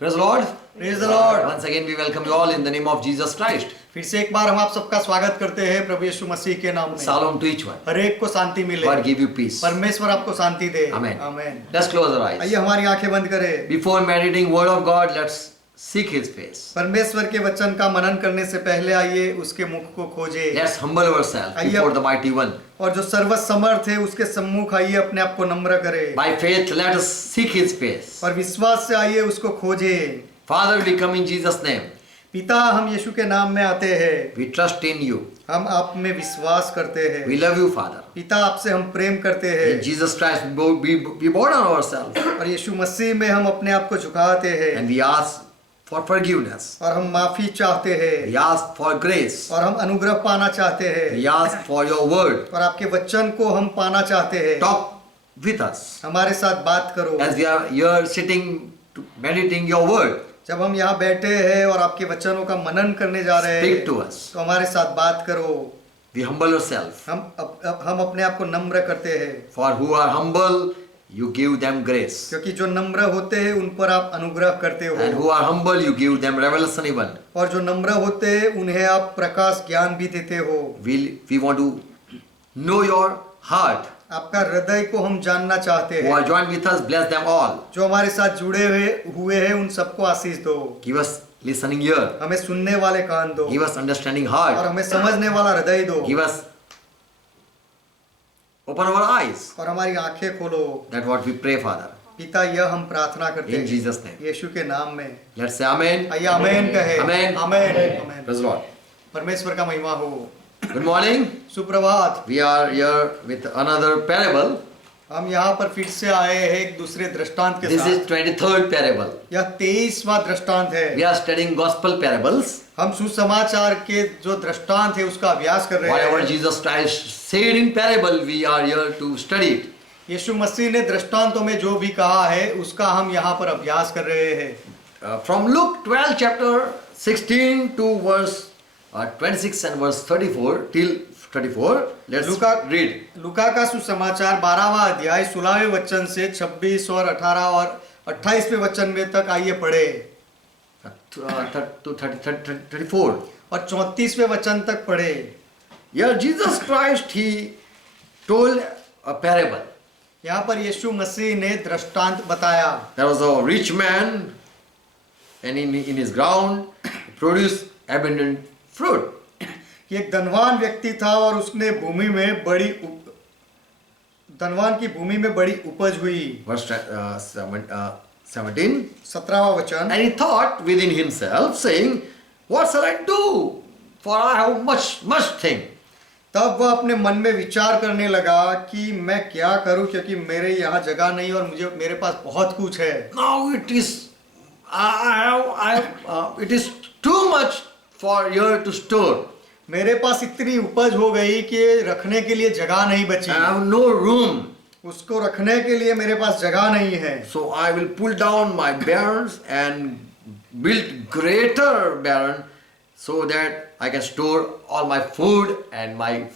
Praise the Lord. Praise the Lord. Once again we welcome you all in the name of Jesus Christ. फिर से एक बार हम आप सबका स्वागत करते हैं प्रभु यीशु मसीह के नाम में। Shalom to each one. हर एक को शांति मिले। God give you peace. परमेश्वर आपको शांति दे। Amen. Amen. Let's close our eyes. आइए हमारी आंखें बंद करें। Before meditating word of God, let's seek His face. परमेश्वर के वचन का मनन करने से पहले आइए उसके मुख को खोजे। Let's humble ourselves आइए before the mighty one. और जो सर्वसमर्थ है उसके सम्मुख आइए अपने आप को नम्र करें। By faith, let us seek His face. और विश्वास से आइए उसको खोजे। Father, we come in Jesus' name. पिता हम यीशु के नाम में आते हैं। We trust in you. हम आप में विश्वास करते हैं। We love you, Father. पिता आपसे हम प्रेम करते हैं। In Jesus Christ, we bow down ourselves और यीशु मसीह में हम अपने आप को झुकाते हैं। and we ask for forgiveness. और हम माफी चाहते हैं। We ask for grace. और हम अनुग्रह पाना चाहते हैं। We ask for your word. और आपके वचन को हम पाना चाहते हैं। Talk with us हमारे साथ बात करो। as we are here sitting to meditating your word. जब हम यहाँ बैठे हैं और आपके वचनों का मनन करने जा रहे Speak हैं to us. तो हमारे साथ बात करो। We humble ourselves. हम अपने आप को नम्र करते हैं For who are humble, you give them grace. क्योंकि जो नम्र होते हैं उन पर आप अनुग्रह करते And हो who are humble, you give them revelation even. और जो नम्र होते हैं उन्हें आप प्रकाश ज्ञान भी देते हो। We want to know your heart. आपका हृदय को हम जानना चाहते Who हैं। are joined with us, bless them all. जो हमारे साथ जुड़े हुए हैं उन सबको आशीष दो। Give us listening ear. हमें सुनने वाले कान दो Give us understanding और heart. हमें समझने वाला हृदय दो Give us open our eyes. और हमारी आंखें खोलो। That's what we pray, Father. पिता यह हम प्रार्थना करते In हैं Jesus' name. यीशु के नाम में। Let's say Amen. आइए आमेन कहे। Amen. Amen amen. Praise the Lord. परमेश्वर का महिमा हो। Good morning. सुप्रभात। We are here with another parable. हम यहाँ पर फिर से आए हैं एक दूसरे दृष्टांत के This is साथ। 23rd parable. यह 23वां दृष्टांत है। We are studying gospel parables. हम सुसमाचार के जो दृष्टांत है उसका अभ्यास कर रहे Whatever हैं। Jesus Christ said in parable, we are here to study it. यीशु मसीह ने दृष्टांतों में जो भी कहा है उसका हम यहाँ पर अभ्यास कर रहे हैं। From Luke 12 chapter 16 to verse 26 and verse 34 till 34, let's read. लूका का सुसमाचार 12वां अध्याय 16वें वचन से 26 और 18 और 28वें वचन में तक आइए पढ़े To 34. और 34वें वचन तक पढ़े। Here Jesus Christ, he told a parable. यहाँ पर यीशु मसीह ने दृष्टांत बताया। There was a rich man and in his ground produced abundant fruit. कि एक धनवान व्यक्ति था और उसने धनवान की भूमि में बड़ी उपज हुई। Verse 17. 17वां वचन। And he thought within himself, saying, what shall I do? For I have much thing. तब वह अपने मन में विचार करने लगा कि मैं क्या करूं क्योंकि मेरे यहाँ जगह नहीं और मेरे पास बहुत कुछ है। Now it is too much for here to store. मेरे पास इतनी उपज हो गई कि रखने के लिए जगह नहीं बची। I have no room. उसको रखने के लिए मेरे पास जगह नहीं है। So I will pull down my barns and build greater barn so that I can store all my food and my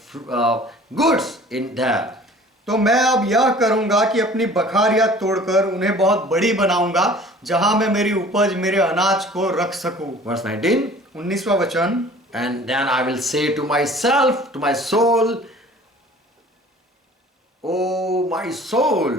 goods in there. तो मैं अब यह करूंगा कि अपनी बखारियां तोड़कर उन्हें बहुत बड़ी बनाऊंगा जहां मैं मेरी उपज मेरे अनाज को रख सकूं। Verse 19. 19वां वचन। And then I will say to myself, to my soul, oh my soul,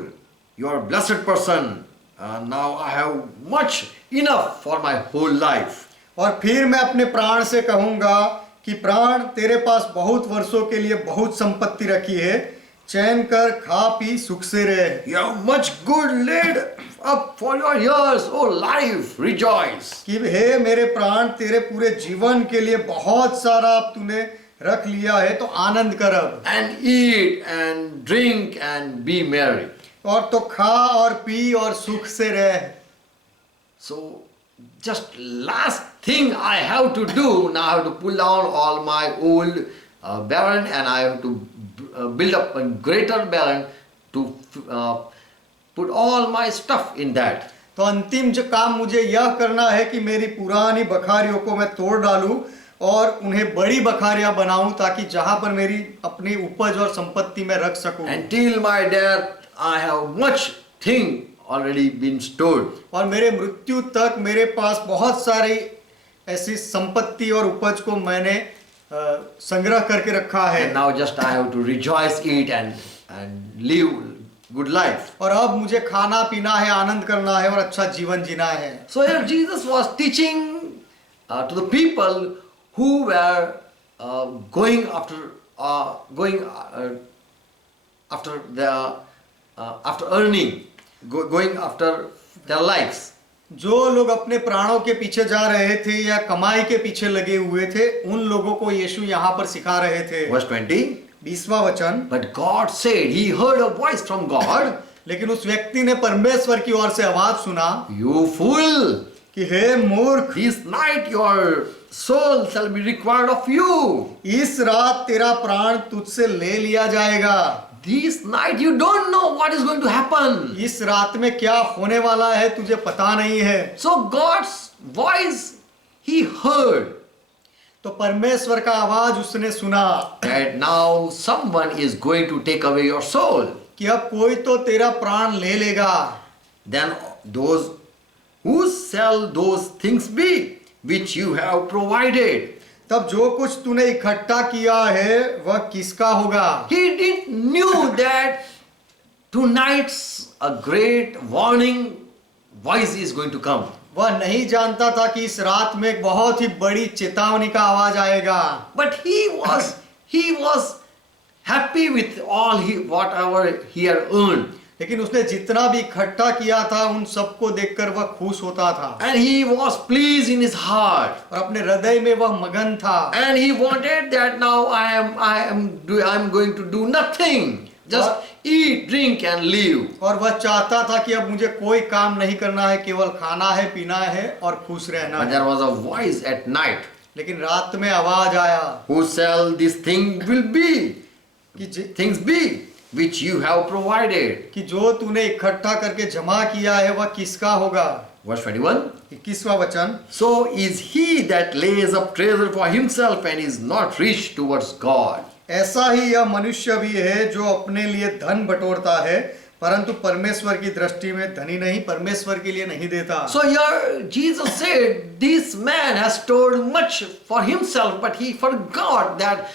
you are a blessed person. Now I have much enough for my whole life. और फिर मैं अपने प्राण से कहूंगा कि प्राण तेरे पास बहुत वर्षों के लिए बहुत संपत्ति रखी है, चैन कर खा पी सुख से रहे। You have much good laid up for your years, oh life, rejoice. कि हे मेरे प्राण तेरे पूरे जीवन के लिए बहुत सारा अब तूने रख लिया है तो आनंद कर अब। And eat and drink and be merry. और तो खा और पी और सुख से रह। So just last thing I have to do, now I have to pull down all my old barn and I have to build up a greater barn to put all my stuff in that. तो अंतिम जो काम मुझे यह करना है कि मेरी पुरानी बखारियों को मैं तोड़ डालूं और उन्हें बड़ी बखारियां बनाऊं ताकि जहां पर मेरी अपनी उपज और संपत्ति में रख सकूं। Until my death I have much thing already been stored. और मेरे मृत्यु तक मेरे पास बहुत सारी ऐसी संपत्ति और उपज को मैंने संग्रह करके रखा है। And now just I have to rejoice, eat and live good life. और अब मुझे खाना पीना है, आनंद करना है और अच्छा जीवन जीना है। So here Jesus was teaching to the people who were going after earning, going after their lives. जो लोग अपने प्राणों के पीछे जा रहे थे या कमाई के पीछे लगे हुए थे, उन लोगों को यीशु यहाँ पर सिखा रहे थे। Verse 20. 20वां वचन। But God said, he heard a voice from God. लेकिन उस व्यक्ति ने परमेश्वर की ओर से आवाज सुना, You fool! कि हे मूर्ख, This night your soul shall be required of you. इस रात तेरा प्राण तुझसे ले लिया जाएगा। This night you don't know what is going to happen. इस रात में क्या होने वाला है तुझे पता नहीं है। So God's voice he heard तो परमेश्वर का आवाज उसने सुना that now someone is going to take away your soul. कि अब कोई तो तेरा प्राण ले लेगा। Then those who shall those things be which you have provided? तब जो कुछ तूने इकट्ठा किया है वह किसका होगा? He didn't knew that tonight's a great warning voice is going to come. वह नहीं जानता था कि इस रात में एक बहुत ही बड़ी चेतावनी का आवाज आएगा। But he was happy with all whatever he had earned. लेकिन उसने जितना भी इकट्ठा किया था उन सबको देखकर वह खुश होता था। And he was pleased in his heart. और अपने हृदय में वह मगन था। And he wanted that now I am going to do nothing. Just eat, drink and live. और वह चाहता था कि अब मुझे कोई काम नहीं करना है, केवल खाना है, पीना है और खुश रहना But है। there was a voice at night. लेकिन रात में आवाज आया Who shall this thing will be? कि Things be which you have provided. कि जो तूने इकट्ठा करके जमा किया है वह किसका होगा? Verse 21. 21वां वचन। So is he that lays up treasure for himself and is not rich towards God. ऐसा ही यह मनुष्य भी है जो अपने लिए धन बटोरता है परंतु परमेश्वर की दृष्टि में धनी नहीं, परमेश्वर के लिए नहीं देता। So here Jesus said, this man has stored much for himself, but he forgot that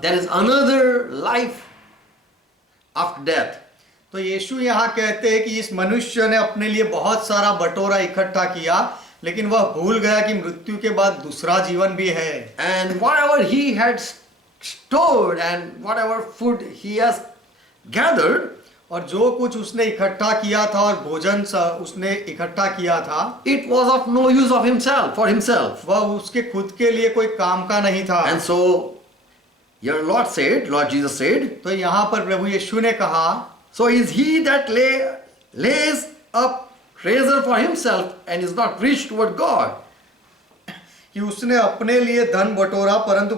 there is another life after death. तो यीशु यहाँ कहते हैं कि इस मनुष्य ने अपने लिए बहुत सारा बटोरा इकट्ठा किया लेकिन वह भूल गया कि मृत्यु के बाद दूसरा जीवन भी है। And whatever he had stored and whatever food he has gathered, और जो कुछ उसने इकट्ठा किया था और भोजन उसने इकट्ठा किया था, it was of no use of himself, for himself. वह उसके खुद के लिए कोई काम का नहीं था। And so your Lord Jesus said, तो यहाँ पर प्रभु यीशु ने कहा, so is he that lays up treasure for himself and is not rich toward God. कि उसने अपने लिए धन बटोरा परंतु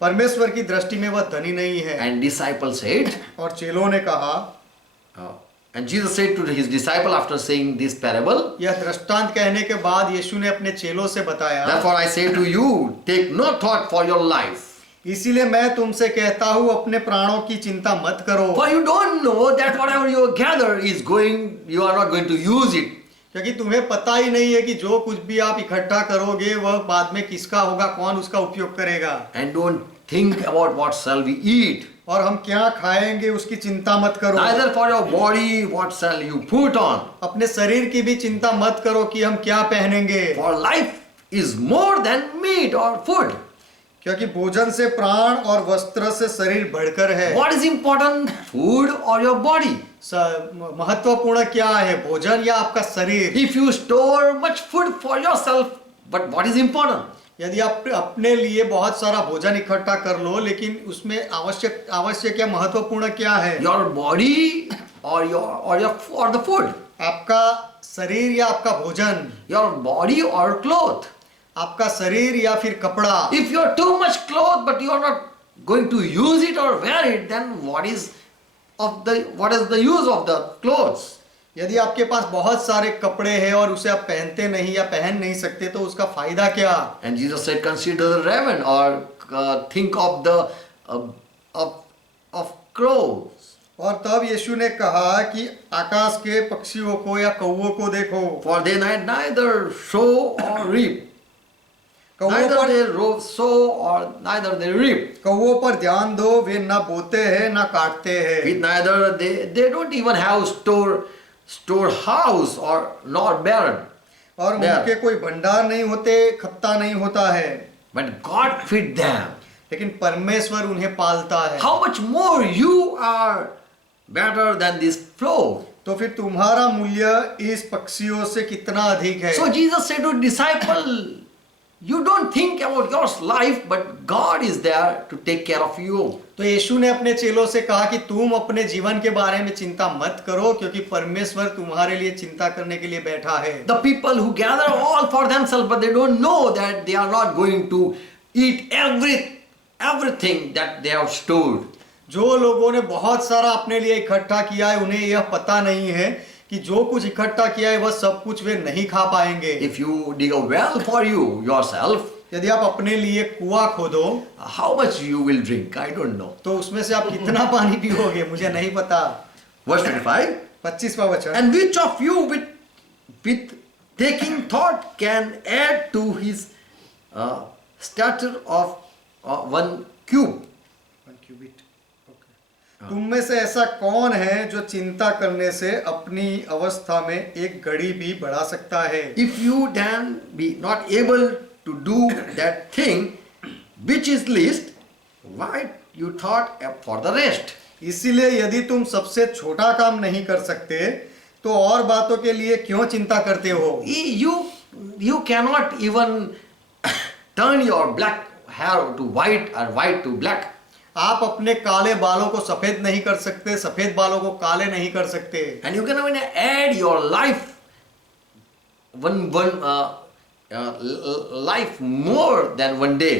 परमेश्वर की दृष्टि में वह धनी नहीं है। And disciples said, और चेलों ने कहा, and Jesus said to his disciple after saying this parable, यह दृष्टांत कहने के बाद यीशु ने अपने चेलों से बताया, therefore I say to you, take no thought for your life. इसीलिए मैं तुमसे कहता हूँ अपने प्राणों की चिंता मत करो। For you don't know that whatever you gather is going, you are not going to use it. क्योंकि तुम्हें पता ही नहीं है कि जो कुछ भी आप इकट्ठा करोगे वह बाद में किसका होगा, कौन उसका उपयोग करेगा। And don't think about what shall we eat. और हम क्या खाएंगे उसकी चिंता मत करो। Neither for your body what shall you put on. अपने शरीर की भी चिंता मत करो कि हम क्या पहनेंगे। For life is more than meat or food. क्योंकि भोजन से प्राण और वस्त्र से शरीर बढ़कर है। What is important, food or your body? महत्वपूर्ण क्या है, भोजन या आपका शरीर? If you store much food for yourself, but what is important? यदि आप अपने लिए बहुत सारा भोजन इकट्ठा कर लो लेकिन उसमें आवश्यक या महत्वपूर्ण क्या है? Your body or the food? आपका शरीर या आपका भोजन? Your body or cloth? आपका शरीर या फिर कपड़ा? If you are too much cloth but you are not going to use it or wear it, then what is the use of the clothes? यदि आपके पास बहुत सारे कपड़े हैं और उसे आप पहनते नहीं या पहन नहीं सकते तो उसका फायदा क्या? And Jesus said, consider the raven or think of the of clothes. और तब यीशु ने कहा कि आकाश के पक्षियों को या कौवों को देखो, For they neither sow or reap, कौवों neither पर they sow or neither they reap. कौवों पर ध्यान दो, वे ना बोते हैं ना काटते हैं, With neither they don't even have storehouse or nor barn. और There. उनके कोई भंडार नहीं होते, खत्ता नहीं होता है, But God feed them. लेकिन परमेश्वर उन्हें पालता है। How much more you are better than this flock. तो फिर तुम्हारा मूल्य इस पक्षियों से कितना अधिक है। So Jesus said to disciple, you don't think about your life, but God is there to take care of you. तो यीशु ने अपने चेलों से कहा कि तुम अपने जीवन के बारे में चिंता मत करो, क्योंकि परमेश्वर तुम्हारे लिए चिंता करने के लिए बैठा है। The people who gather all for themselves, but they don't know that they are not going to eat everything that they have stored. जो लोगों ने बहुत सारा अपने लिए इकट्ठा किया है, उन्हें यह पता नहीं है कि जो कुछ इकट्ठा किया है वह सब कुछ वे नहीं खा पाएंगे। If you dig a well for yourself, यदि आप अपने लिए कुआं खोदो, how much you will drink? I don't know. तो उसमें से आप कितना पानी पीओगे मुझे नहीं पता। Verse 25. 25वां वचन, And which of you with taking thought can add to his stature of 1 cube? तुम में से ऐसा कौन है जो चिंता करने से अपनी अवस्था में एक घड़ी भी बढ़ा सकता है। If you then be not able to do that thing which is least, why you thought for the rest? इसीलिए यदि तुम सबसे छोटा काम नहीं कर सकते तो और बातों के लिए क्यों चिंता करते हो। You cannot even turn your black hair to white or white to black. आप अपने काले बालों को सफेद नहीं कर सकते, सफेद बालों को काले नहीं कर सकते। And you can even add your life life more than 1 day.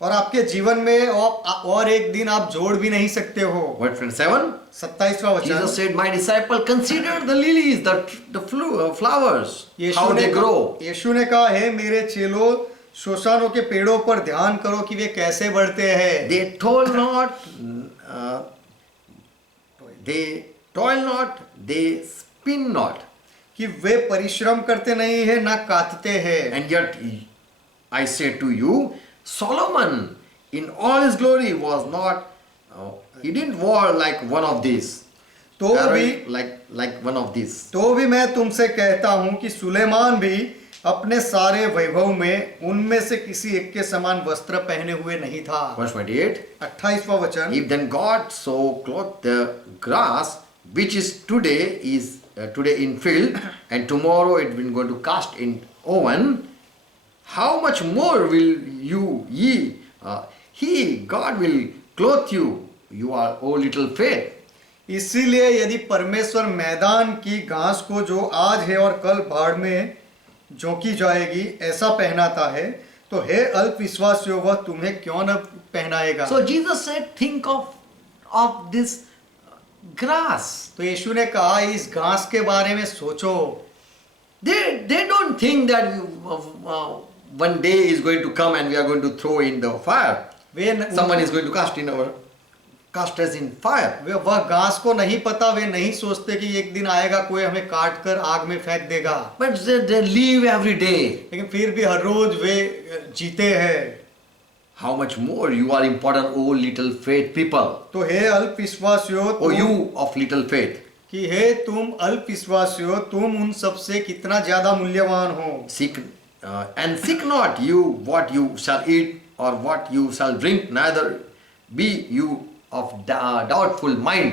और आपके जीवन में और एक दिन आप जोड़ भी नहीं सकते हो। Verse 27. 27वां वचन, Jesus said, "My disciple, consider the lilies, the flowers, how they grow. यीशु ने कहा, हे मेरे चेलों, शोषानों के पेड़ों पर ध्यान करो कि वे कैसे बढ़ते हैं। They toil not, they spin not, कि वे परिश्रम करते नहीं है ना काटते हैं। and yet I say to you, Solomon in all his glory was not, he didn't wear like one of these. तो भी like one of these. तो भी मैं तुमसे कहता हूँ कि सुलेमान भी अपने सारे वैभव में उनमें से किसी एक के समान वस्त्र पहने हुए नहीं था। Verse 28. 28वां वचन, If then God so clothed the grass, which is today in field, and tomorrow it will going to cast in oven, how much more will God will clothe you. You are O little faith. इसीलिए यदि परमेश्वर मैदान की घास को जो आज है और कल भाड़ में झोंकी जाएगी ऐसा पहनाता है, तो हे अल्प विश्वासियों, वह तुम्हें क्यों न पहनाएगा। So Jesus said, think of this grass. तो यीशु ने कहा, इस घास के बारे में सोचो। They don't think that one day is going to come and we are going to throw in the fire. Someone is going to cast us in fire. वह घास को नहीं पता, वे नहीं सोचते कि एक दिन आएगा कोई हमें काट कर आग में फेंक देगा। But they live every day. लेकिन फिर भी हर रोज वे जीते हैं। How much more you are important, O little faith people. तो हे अल्प विश्वासियों, O you of little faith. कि हे तुम अल्प विश्वासियों, तुम उन सबसे कितना ज्यादा मूल्यवान हो। Seek not you what you shall eat or what you shall drink, neither be you of doubtful mind.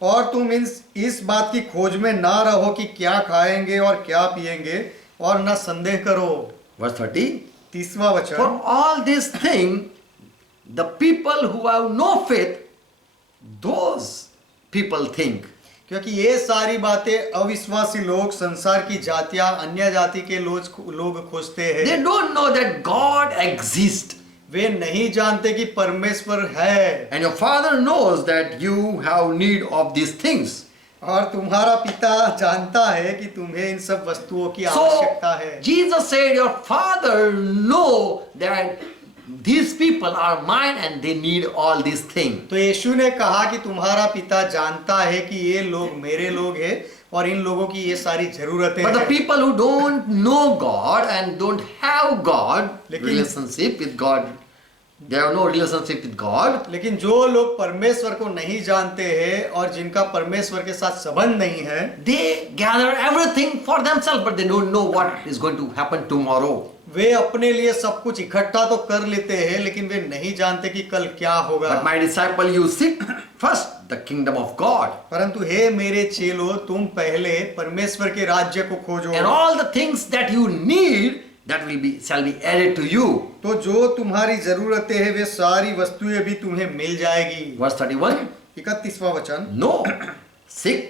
और तुम इस बात की खोज में ना रहो कि क्या खाएंगे और क्या पिएंगे, और ना संदेह करो। Verse 30. 30वां वचन, For all these things, the people who have no faith, those people think. क्योंकि ये सारी बातें अविश्वासी लोग, संसार की जातियां, अन्य जाति के लोग खोजते हैं। They don't know that God exists. वे नहीं जानते कि परमेश्वर है। And your Father knows that you have need of these things. और तुम्हारा पिता जानता है कि तुम्हें इन सब वस्तुओं की आवश्यकता है। Jesus said, your Father know that these people are mine and they need all these things. तो यीशु ने कहा कि तुम्हारा पिता जानता है कि ये लोग मेरे लोग हैं और इन लोगों की ये सारी जरूरतें But the हैं। people who don't know God and don't have God, लेकिन- relationship with God, they have no relationship with God, लेकिन जो लोग परमेश्वर को नहीं जानते हैं और जिनका परमेश्वर के साथ संबंध नहीं है, they gather everything for themselves, but they don't know what is going to happen tomorrow. वे अपने लिए सब कुछ इकट्ठा तो कर लेते हैं लेकिन वे नहीं जानते कि कल क्या होगा। But my disciple, you seek first the kingdom of God, परंतु हे मेरे चेलो, तुम पहले परमेश्वर के राज्य को खोजो and all the things that you need that shall be added to you. तो जो तुम्हारी जरूरतें हैं वे सारी वस्तुएं भी तुम्हें मिल जाएगी। Verse 31. 31वां वचन, No, seek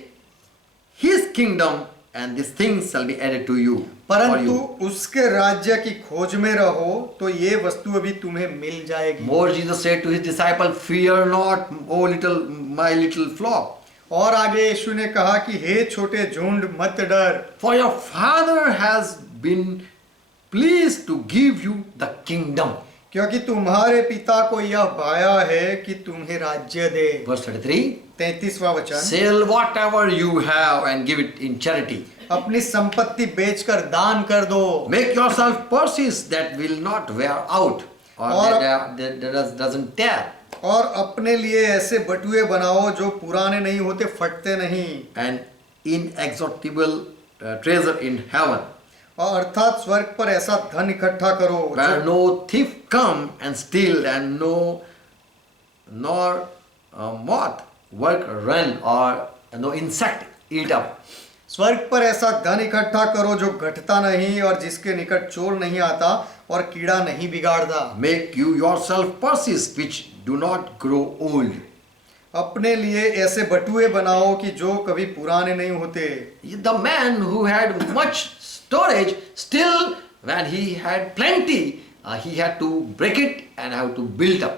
his kingdom and these things shall be added to you. For परंतु you. उसके राज्य की खोज में रहो तो ये वस्तुएं भी तुम्हें मिल जाएगी। More Jesus said to his disciple, fear not, my little flock. और आगे यीशु ने कहा कि हे छोटे झुंड मत डर, For your father has been pleased to give you the kingdom. क्योंकि तुम्हारे पिता को यह भाया है कि तुम्हें राज्य दे। Verse 33. 33वां वचन, Sell whatever you have and give it in charity. अपनी संपत्ति बेचकर दान कर दो। Make yourself purses that will not wear out or और- that doesn't tear. और अपने लिए ऐसे बटुए बनाओ जो पुराने नहीं होते, फटते नहीं, An inexhaustible treasure in heaven, और अर्थात स्वर्ग पर ऐसा धन इकट्ठा करो where no thief come and steal, and nor moth work run, or no insect eat up. स्वर्ग पर ऐसा धन इकट्ठा करो जो घटता नहीं और जिसके निकट चोर नहीं आता और कीड़ा नहीं बिगाड़ता। Make you yourself purses which do not grow old. अपने लिए ऐसे बटुए बनाओ कि जो कभी पुराने नहीं होते। The man who had much storage, still when he had plenty, he had to break it and have to build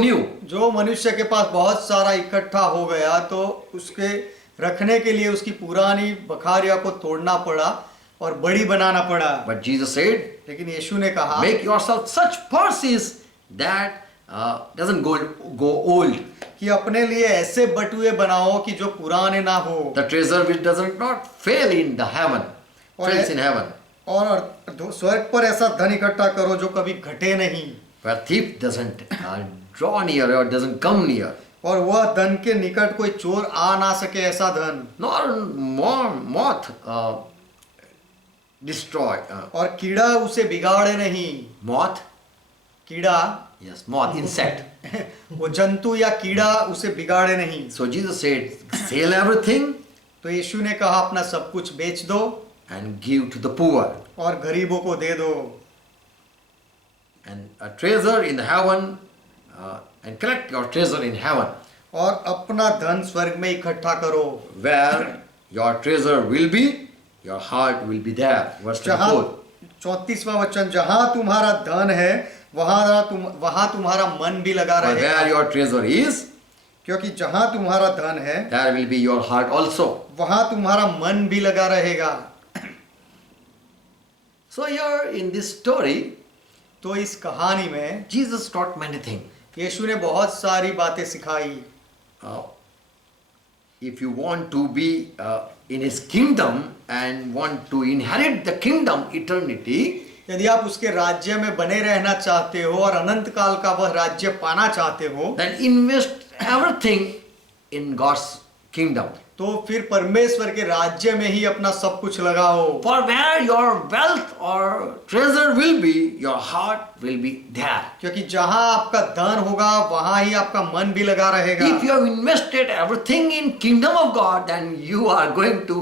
new. जो मनुष्य के पास बहुत सारा इकट्ठा हो गया तो उसके रखने के लिए उसकी पुरानी बखारिया को तोड़ना पड़ा और बड़ी बनाना पड़ा। But Jesus said, लेकिन यीशु ने कहा make yourself such purses that doesn't go old. कि अपने लिए ऐसे बटुए बनाओ कि जो पुराने ना हो, The treasure which doesn't not fail in the heaven, और fails in heaven, और स्वर्ग पर ऐसा धन इकट्ठा करो जो कभी घटे नहीं, where thief doesn't draw near or doesn't come near, और वह धन के निकट कोई चोर आ ना सके, ऐसा धन, nor moth destroy. और कीड़ा उसे बिगाड़े नहीं। Moth, कीड़ा yes, moth, insect. वो जंतु या कीड़ा उसे बिगाड़े नहीं। So Jesus said, sell everything तो यीशु ने कहा अपना सब कुछ बेच दो and give to the poor, और गरीबों को दे दो, and a treasure in the heaven, and collect your treasure in heaven, और अपना धन स्वर्ग में इकट्ठा करो। where your treasure will be, your heart will be there. Verse जहाँ 24. 34वां वचन, जहाँ तुम्हारा धन है वहाँ तुम्हारा मन भी लगा For where रहेगा, your treasure is, क्योंकि जहाँ तुम्हारा धन है there will be your heart also. वहाँ तुम्हारा मन भी लगा रहेगा। So here in this story, तो इस कहानी में Jesus taught many things. यीशु ने बहुत सारी बातें सिखाई। If you want to be in His kingdom and want to inherit the kingdom eternity, यदि आप उसके राज्य में बने रहना चाहते हो और अनंत काल का वह राज्य पाना चाहते हो, then invest everything in God's kingdom. तो फिर परमेश्वर के राज्य में ही अपना सब कुछ लगाओ। For where your wealth or treasure will be, your heart will be there. क्योंकि जहाँ आपका धन होगा वहाँ ही आपका मन भी लगा रहेगा। If you have invested everything in kingdom of God, then you are going to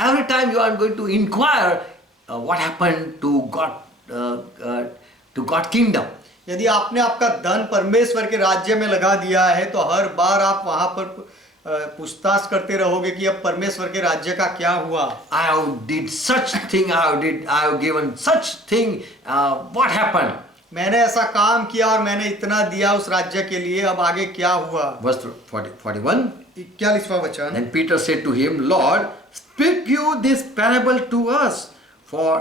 every time you are going to inquire what happened to God kingdom. यदि आपने आपका धन परमेश्वर के राज्य में लगा दिया है तो हर बार आप वहाँ पर पूछताछ करते रहोगे कि अब परमेश्वर के राज्य का क्या हुआ। I have did such thing, I have given such thing, what happened? मैंने ऐसा काम किया और मैंने इतना दिया उस राज्य के लिए, अब आगे क्या हुआ। Verse 41. 41वां वचन, Then Peter said to him, Lord, speak you this parable to us, for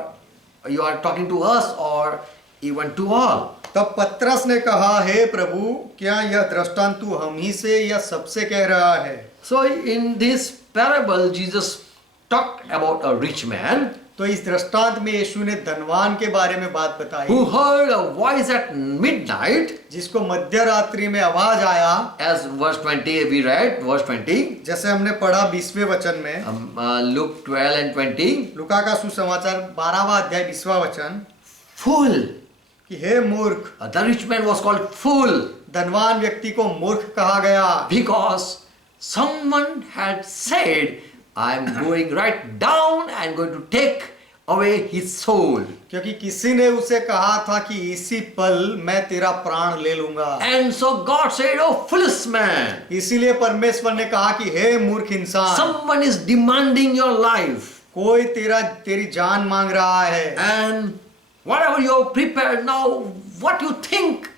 you are talking to us, or even to all. तब पतरस ने कहा, हे प्रभु, क्या यह दृष्टांत तू हम ही से या सबसे कह रहा है? So in this parable, Jesus talked about a rich man तो इस दृष्टांत में यीशु ने धनवान के बारे में बात बताई, who heard a voice at midnight, जिसको मध्य रात्रि में आवाज आया, as verse 20 we read, verse 20, जैसे हमने पढ़ा 20वें वचन में, Luke 12 and 20, लुका का सुसमाचार 12वां अध्याय 20वां वचन, fool. कि हे मूर्ख, The rich man was called fool धनवान व्यक्ति को मूर्ख कहा गया, because someone had said, I am going right down and going to take away his soul. क्योंकि किसी ने उसे कहा था कि इसी पल मैं तेरा प्राण ले लूंगा। And so God said, oh foolish man, इसीलिए परमेश्वर ने कहा कि हे मूर्ख इंसान, someone is demanding your life. कोई तेरी जान मांग रहा है, And whatever you have prepared now, what you think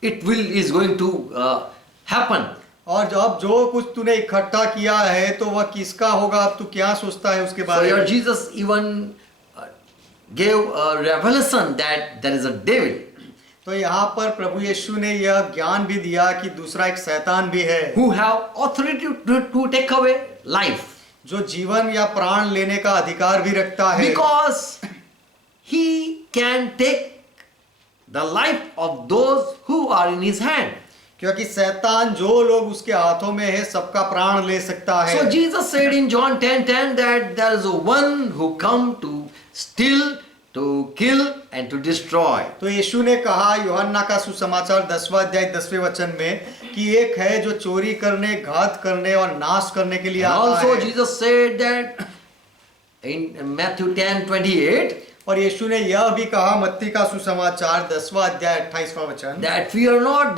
is going to happen. और अब जो कुछ तूने इकट्ठा किया है तो वह किसका होगा, अब तू क्या सोचता है उसके So बारे here में? Jesus even gave a revelation that there is a devil. तो यहाँ पर प्रभु यीशु ने यह ज्ञान भी दिया कि दूसरा एक शैतान भी है, Who have authority to take away life. जो जीवन या प्राण लेने का अधिकार भी रखता है, Because he can take the life of those who are in his hand. क्योंकि शैतान जो लोग उसके हाथों में है सबका प्राण ले सकता है। So Jesus said in John 10:10 that there is one who come to steal, to kill and to destroy. तो यीशु ने कहा यूहन्ना का सुसमाचार 10वां अध्याय 10वें वचन में कि एक है जो चोरी करने, घात करने और नाश करने के लिए And आता also है। Jesus said that in Matthew 10:28 और यीशु ने यह भी कहा मत्ती का सुसमाचार 10वां अध्याय 28वां वचन, that fear not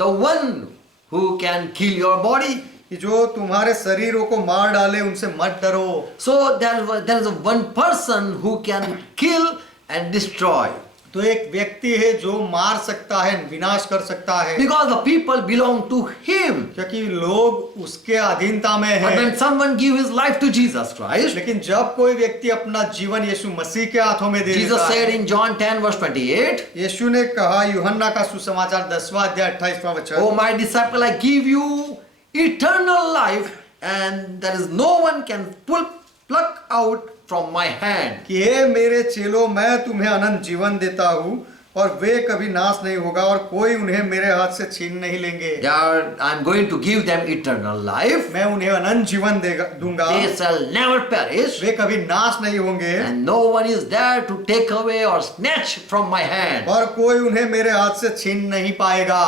the one who can kill your body. कि जो तुम्हारे शरीरों को मार डाले उनसे मत डरो। So there is one person who can kill and destroy. तो एक व्यक्ति है जो मार सकता है, विनाश कर सकता है, Because the people belong to him. क्योंकि लोग उसके अधीनता में But हैं। when someone give his life to Jesus Christ, लेकिन जब कोई व्यक्ति अपना जीवन यीशु मसीह के हाथों में दे Jesus देता said है, in John 10 verse 28, यीशु ने कहा यूहन्ना का सुसमाचार 10वां अध्याय 28वां वचन, Oh my disciple, I give you eternal life, and there is no one can pluck out from my hand. कि हे मेरे चेलों, मैं तुम्हें अनंत जीवन देता हूँ और वे कभी नाश नहीं होगा और कोई उन्हें मेरे हाथ से छीन नहीं लेंगे। I am going to give them eternal life. मैं उन्हें अनंत जीवन दूंगा, They shall never perish, वे कभी नाश नहीं होंगे and no one is there to take away or snatch from my hand. और कोई उन्हें मेरे हाथ से छीन नहीं पाएगा।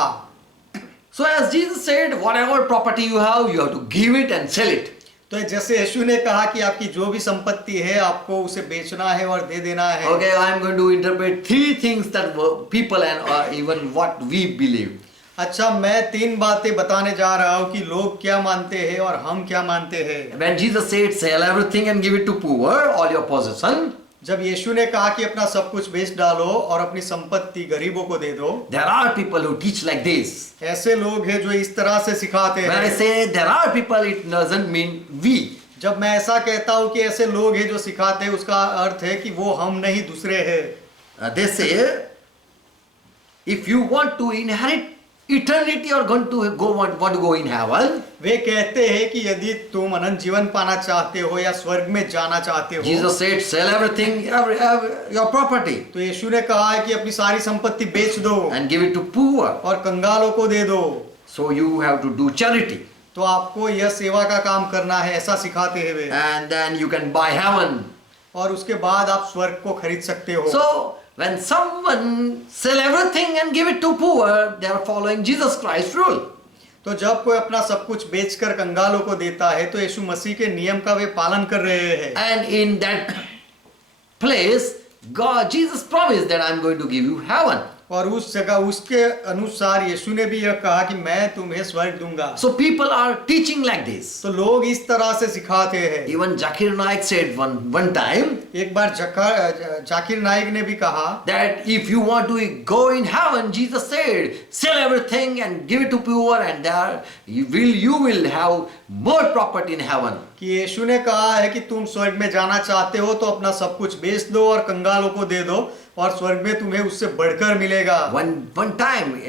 So as Jesus said, whatever property you have to give it and sell it. तो जैसे यीशु ने कहा कि आपकी जो भी संपत्ति है आपको उसे बेचना है और दे देना है। Okay, I am going to interpret three things that people and even what we believe. अच्छा, मैं 3 बातें बताने जा रहा हूँ कि लोग क्या मानते हैं और हम क्या मानते हैं। When Jesus said, sell everything and give it to poor, all your possession, जब यीशु ने कहा कि अपना सब कुछ बेच डालो और अपनी संपत्ति गरीबों को दे दो, there are people who teach like this. ऐसे लोग हैं जो इस तरह से सिखाते When I हैं। say there are people, it doesn't mean we. जब मैं ऐसा कहता हूँ कि ऐसे लोग हैं जो सिखाते हैं, उसका अर्थ है कि वो हम नहीं दूसरे हैं। They say, if you want to inherit eternity or want to go in heaven, वे कहते हैं कि यदि तुम अनंत जीवन पाना चाहते हो या स्वर्ग में जाना चाहते हो, Jesus said, sell everything, your property, तो यीशु ने कहा है कि अपनी सारी संपत्ति बेच दो and give it to poor. और कंगालों को दे दो। So you have to do charity, तो आपको यह सेवा का काम करना है, ऐसा सिखाते हैं वे। and then you can buy heaven. और उसके बाद आप स्वर्ग को खरीद सकते हो। So when someone sell everything and give it to poor, they are following Jesus Christ's rule. तो जब कोई अपना सब कुछ बेचकर कंगालों को देता है तो यीशु मसीह के नियम का वे पालन कर रहे हैं। And in that place, Jesus promised that I am going to give you heaven. और उस जगह उसके अनुसार यीशु ने भी यह कहा कि मैं तुम्हें स्वर्ग दूंगा। So people are teaching like this. तो लोग इस तरह से सिखाते हैं। Even Zakir Naik said one time एक बार जाकिर नाइक ने भी कहा that if you want to go in heaven, Jesus said, sell everything and give it to poor, and there you will have more property in heaven. कि यीशु ने कहा है कि तुम स्वर्ग में जाना चाहते हो तो अपना सब कुछ बेच दो और कंगालों को दे दो और स्वर्ग में तुम्हें उससे बढ़कर मिलेगा। One time,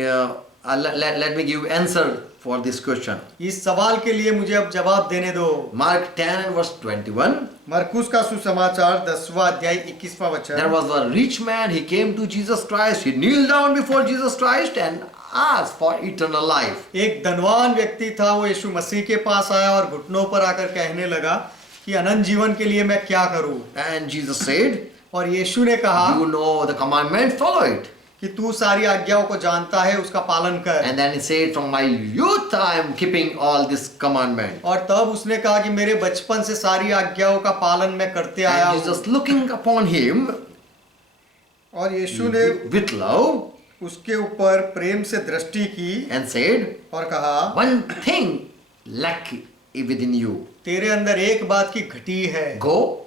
let me give answer for this question. इस सवाल के लिए मुझे अब जवाब देने दो। Mark 10 and verse 21. मरकुस का सुसमाचार 10वां अध्याय 21वां There वचन। was a rich man, he came to Jesus Christ, he kneeled down before Jesus Christ and asked for eternal life. एक धनवान व्यक्ति था, वो यीशु मसीह के पास आया और घुटनों पर आकर कहने लगा कि अनंत जीवन के लिए मैं क्या करूं। And Jesus said, और यीशु ने कहा you know the commandment, follow it. कि तू सारी आज्ञाओं को जानता है, उसका पालन कर। And then he said, from my youth I am keeping all this commandment. और तब उसने कहा कि मेरे बचपन से सारी आज्ञाओं का पालन मैं करते आया And हूं। Jesus looking upon him और यीशु ने with love उसके ऊपर प्रेम से दृष्टि की and said, और कहा one thing lack within you. तेरे अंदर एक बात की घटी है, Go,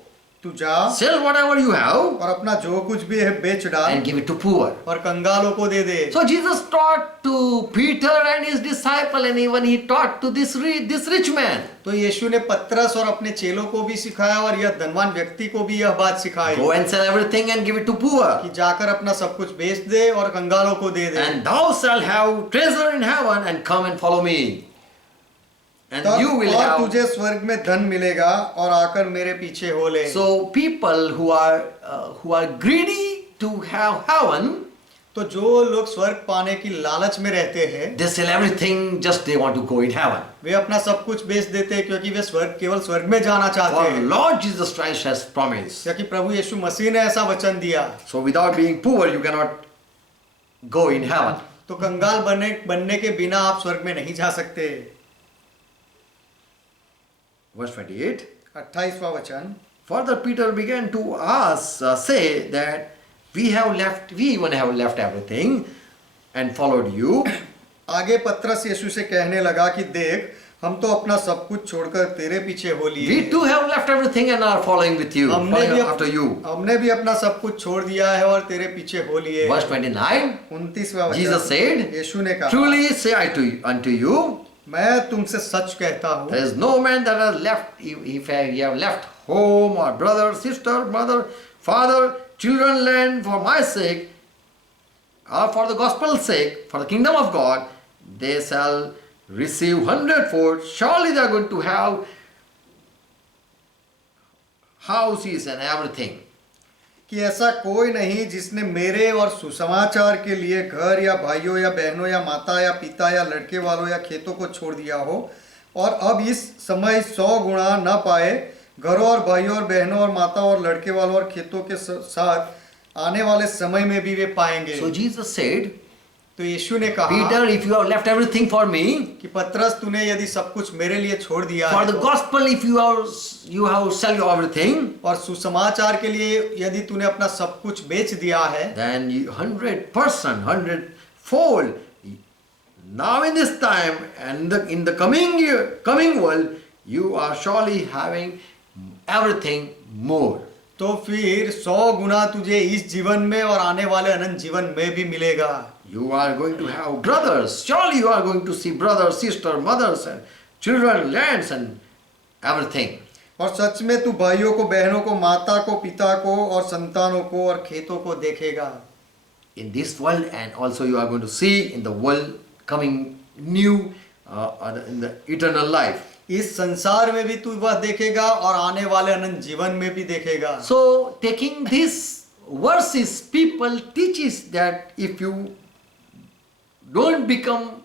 तू जा sell whatever you have और अपना जो कुछ भी है बेच डाल and give it to poor. और कंगालों को दे दे। So Jesus taught to Peter and his disciple, and even he taught to this rich man. तो यीशु ने पतरस और अपने चेलों को भी सिखाया और यह धनवान व्यक्ति को भी यह बात सिखाई Go and sell everything and give it to poor, कि जाकर अपना सब कुछ बेच दे और कंगालों को दे दे। and thou shalt have treasure in heaven, and come and follow me. And you तब will और have. तुझे स्वर्ग में धन मिलेगा और आकर मेरे पीछे हो ले। So people who are greedy to have heaven, तो जो लोग स्वर्ग पाने की लालच में रहते हैं, they sell everything just they want to go in heaven. वे अपना सब कुछ बेच देते हैं क्योंकि वे केवल स्वर्ग में जाना चाहते For हैं। Lord Jesus Christ has promised. क्योंकि प्रभु यीशु मसीह ने ऐसा वचन दिया। So without being poor, you cannot go in heaven. तो कंगाल बनने के बिना आप स्वर्ग में नहीं जा सकते। Verse 28. 28वां वचन। Further, Peter began to say that we even have left everything and followed you. आगे पतरस यीशु से कहने लगा कि देख, हम तो अपना सब कुछ छोड़कर तेरे पीछे हो लिए। We too have left everything and are following with you, following after you. हमने भी अपना सब कुछ छोड़ दिया है और तेरे पीछे हो लिए। Verse 29. 29वां वचन। Jesus said, यीशु ने कहा, truly say I unto you, मैं तुमसे सच कहता हूँ, there is no man that has left, if he have left home or brother, sister, mother, father, children, land for my sake, or for the gospel's sake, for the kingdom of God, they shall receive 100-fold. Surely they are going to have houses and everything. कि ऐसा कोई नहीं जिसने मेरे और सुसमाचार के लिए घर या भाइयों या बहनों या माता या पिता या लड़के वालों या खेतों को छोड़ दिया हो और अब इस समय 100 गुणा न पाए, घरों और भाइयों और बहनों और माता और लड़के वालों और खेतों के साथ आने वाले समय में भी वे पाएंगे। So Jesus said, तो यीशु ने कहा, Peter, if you have left everything for me, कि पतरस तूने यदि सब कुछ मेरे लिए छोड़ दिया for है the तो, gospel, if you have sell everything, और सुसमाचार के लिए यदि तूने अपना सब कुछ बेच दिया है, then 100%, 100-fold. Now in this time and in the coming world, you are surely having everything more. तो फिर 100 गुना तुझे इस जीवन में और आने वाले अनंत जीवन में भी मिलेगा। You are going to have brothers. Surely you are going to see brothers, sisters, mothers, and children, lands, and everything. और सच में तू भाइयों को, बहनों को, माता को, पिता को और संतानों को और खेतों को देखेगा। In this world, and also you are going to see in the world coming new, in the eternal life. इस संसार में भी तू वह देखेगा और आने वाले अनंत जीवन में भी देखेगा। So taking these verses, people teaches that if you don't become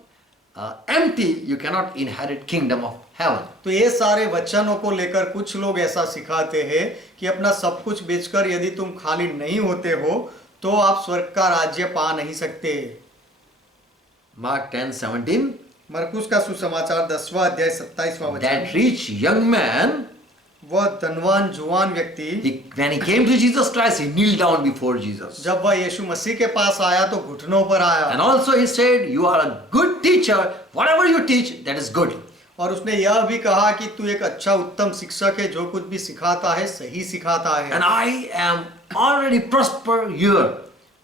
empty, you cannot inherit kingdom of heaven. तो ये सारे वचनों को लेकर कुछ लोग ऐसा सिखाते हैं कि अपना सब कुछ बेचकर यदि तुम खाली नहीं होते हो तो आप स्वर्ग का राज्य पा नहीं सकते। Mark 10:17. मरकुस का सुसमाचार 10वां अध्याय 27वां वचन। That rich young man, वह धनवान जुआन व्यक्ति when he came to Jesus Christ, he kneeled down before Jesus. जब वह यीशु मसीह के पास आया तो घुटनों पर आया And also he said, you are a good teacher. Whatever you teach, that is good. और उसने यह भी कहा कि तू एक अच्छा उत्तम शिक्षक है, जो कुछ भी सिखाता है सही सिखाता है। And I am already prosper here.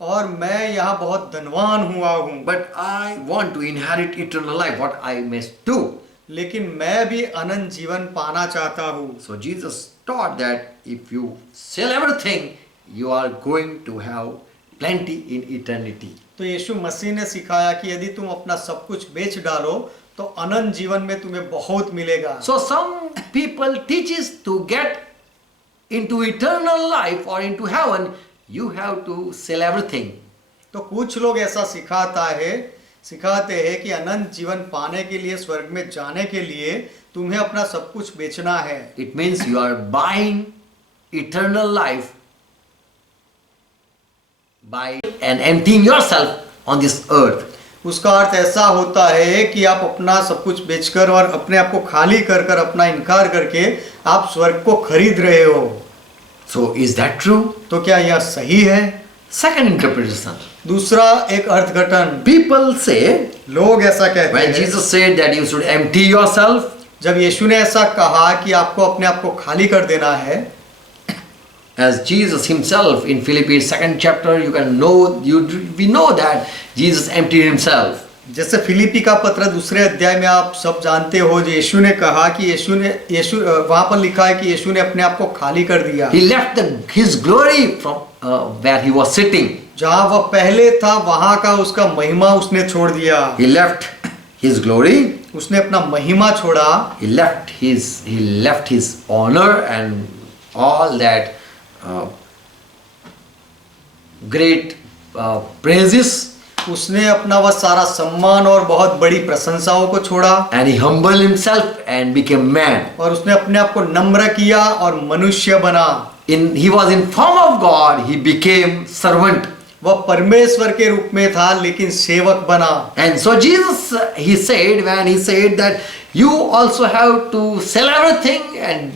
और मैं यहाँ बहुत धनवान हुआ हूँ, But I want to inherit eternal life. What I must do? लेकिन मैं भी अनंत जीवन पाना चाहता हूँ। So Jesus taught that if you sell everything, you are going to have plenty in eternity. तो यीशु मसीह ने सिखाया कि यदि तुम अपना सब कुछ बेच डालो तो अनंत जीवन में तुम्हें बहुत मिलेगा। So some people teaches to get into eternal life or into heaven, you have to sell everything. तो कुछ लोग ऐसा सिखाते हैं कि अनंत जीवन पाने के लिए, स्वर्ग में जाने के लिए तुम्हें अपना सब कुछ बेचना है। It means you are buying eternal life by and emptying yourself on this earth. उसका अर्थ ऐसा होता है कि आप अपना सब कुछ बेचकर और अपने आप को खाली कर कर, अपना इनकार करके आप स्वर्ग को खरीद रहे हो। So is that true? तो क्या यह सही है? Second interpretation. दूसरा एक अर्थघटन, People say लोग ऐसा कहते when हैं, Jesus said that you should empty yourself, जब यीशु ने ऐसा कहा कि आपको अपने आप को खाली कर देना है, as Jesus himself in Philippians 2nd chapter, we know that Jesus emptied himself. जैसे फिलिपी का पत्र दूसरे अध्याय में आप सब जानते हो, जो यीशु ने कहा कि यीशु वहां पर लिखा है कि यीशु ने अपने आप को खाली कर दिया। He left his glory from where he was sitting. जहां वह पहले था वहां का उसका महिमा उसने छोड़ दिया। He left his glory. उसने अपना महिमा छोड़ा। He left his honor and all that great praises. उसने अपना वह सारा सम्मान और बहुत बड़ी प्रशंसाओं को छोड़ा। And he humbled himself and became man. और उसने अपने आप को नम्र किया और मनुष्य बना। He was in form of God, he became servant. वह परमेश्वर के रूप में था लेकिन सेवक बना। And so Jesus, he said that you also have to sell everything and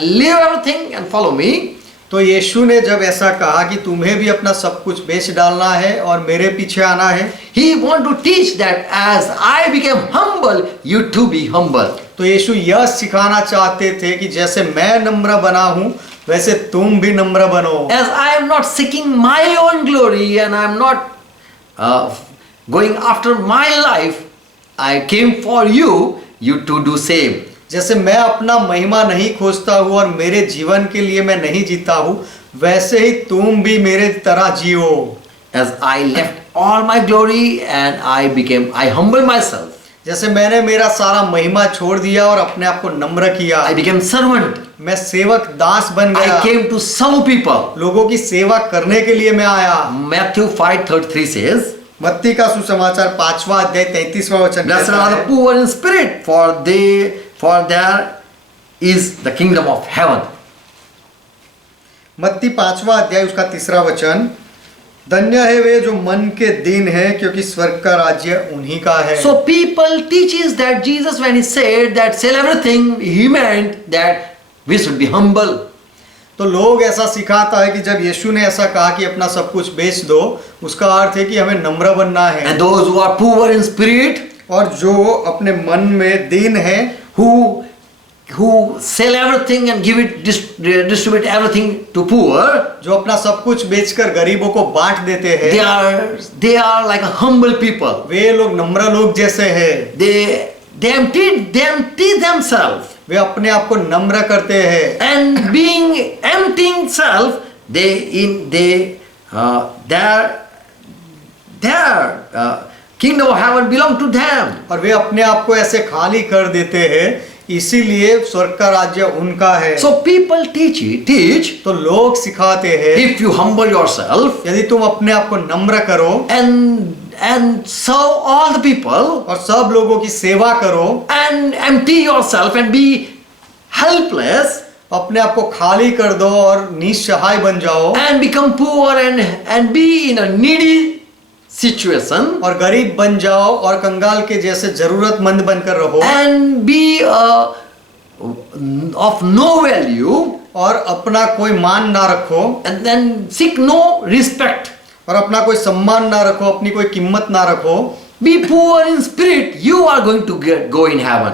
leave everything and follow me. तो यीशु ने जब ऐसा कहा कि तुम्हें भी अपना सब कुछ बेच डालना है और मेरे पीछे आना है, He want to teach that as I became humble, you too be humble. तो यीशु यह सिखाना चाहते थे कि जैसे मैं नम्र बना हूं वैसे तुम भी नम्र बनो। As I am not seeking my own glory and I am not going after my life, I came for you, you too do same. जैसे मैं अपना महिमा नहीं खोजता हूँ और मेरे जीवन के लिए मैं नहीं जीता हूँ, वैसे ही तुम भी मेरे तरह जियो। As I left all my glory and I humbled myself. जैसे मैंने मेरा सारा महिमा छोड़ दिया और अपने आप को नम्र किया, I became servant. मैं सेवक दास बन गया। I came to serve people. लोगों की सेवा करने के लिए मैं आया। Matthew 5:33 says, मत्ती का सुसमाचार 5वां अध्याय 33वां वचन Blessed कहता are the है, poor in spirit, for there is the kingdom of heaven. मत्ती 5वां अध्याय उसका 3रा वचन, धन्य है वे जो मन के दीन है क्योंकि स्वर्ग का राज्य उन्हीं का है। So people teaches that Jesus, when he said that sell everything, he meant that we should be humble. तो लोग ऐसा सिखाता है कि जब यीशु ने ऐसा कहा कि अपना सब कुछ बेच दो, उसका अर्थ है कि हमें नम्र बनना है। And those who are poor in spirit, और जो अपने मन में दीन है, who sell everything and distribute everything to poor, जो अपना सब कुछ बेचकर गरीबों को बांट देते हैं, they are like a humble people. वे लोग नम्र लोग जैसे हैं। They empty themselves. वे अपने आप को नम्र करते हैं। And being emptying self, their kingdom of heaven belong to them. और वे अपने आप को ऐसे खाली कर देते हैं, इसीलिए स्वर्ग का राज्य उनका है। So people teach, तो लोग सिखाते हैं, if you humble yourself यदि तुम अपने आप को नम्र करो and serve all the people और सब लोगों की सेवा करो and empty yourself and be helpless अपने आप को खाली कर दो और निस्सहाय बन जाओ and become poor and be in a needy situation और गरीब बन जाओ और कंगाल के जैसे जरूरतमंद बनकर रहो and be of no value और अपना कोई मान ना रखो and then seek no respect, और अपना कोई सम्मान ना रखो, अपनी कोई कीमत ना रखो। be poor in spirit, you are going to go in heaven.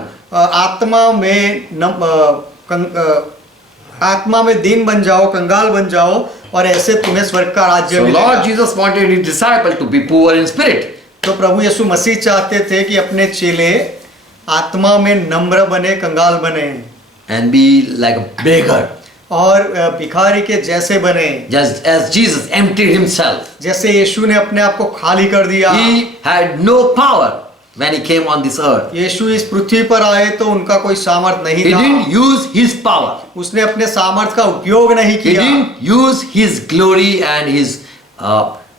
आत्मा में दीन बन जाओ, कंगाल बन जाओ और ऐसे तुम्हें स्वर्ग का राज्य So मिलेगा। Lord Jesus wanted his disciple to be poor in spirit. तो प्रभु यीशु मसीह चाहते थे कि अपने चेले आत्मा में नम्र बने, कंगाल बने and be like a beggar. और भिखारी के जैसे बने, Just as Jesus emptied himself. जैसे यीशु ने अपने आप को खाली कर दिया। He had no power when he came on this earth. यीशु इस पृथ्वी पर आए तो उनका कोई सामर्थ नहीं He था। didn't use his power. उसने अपने सामर्थ का उपयोग नहीं He किया। didn't use his glory and his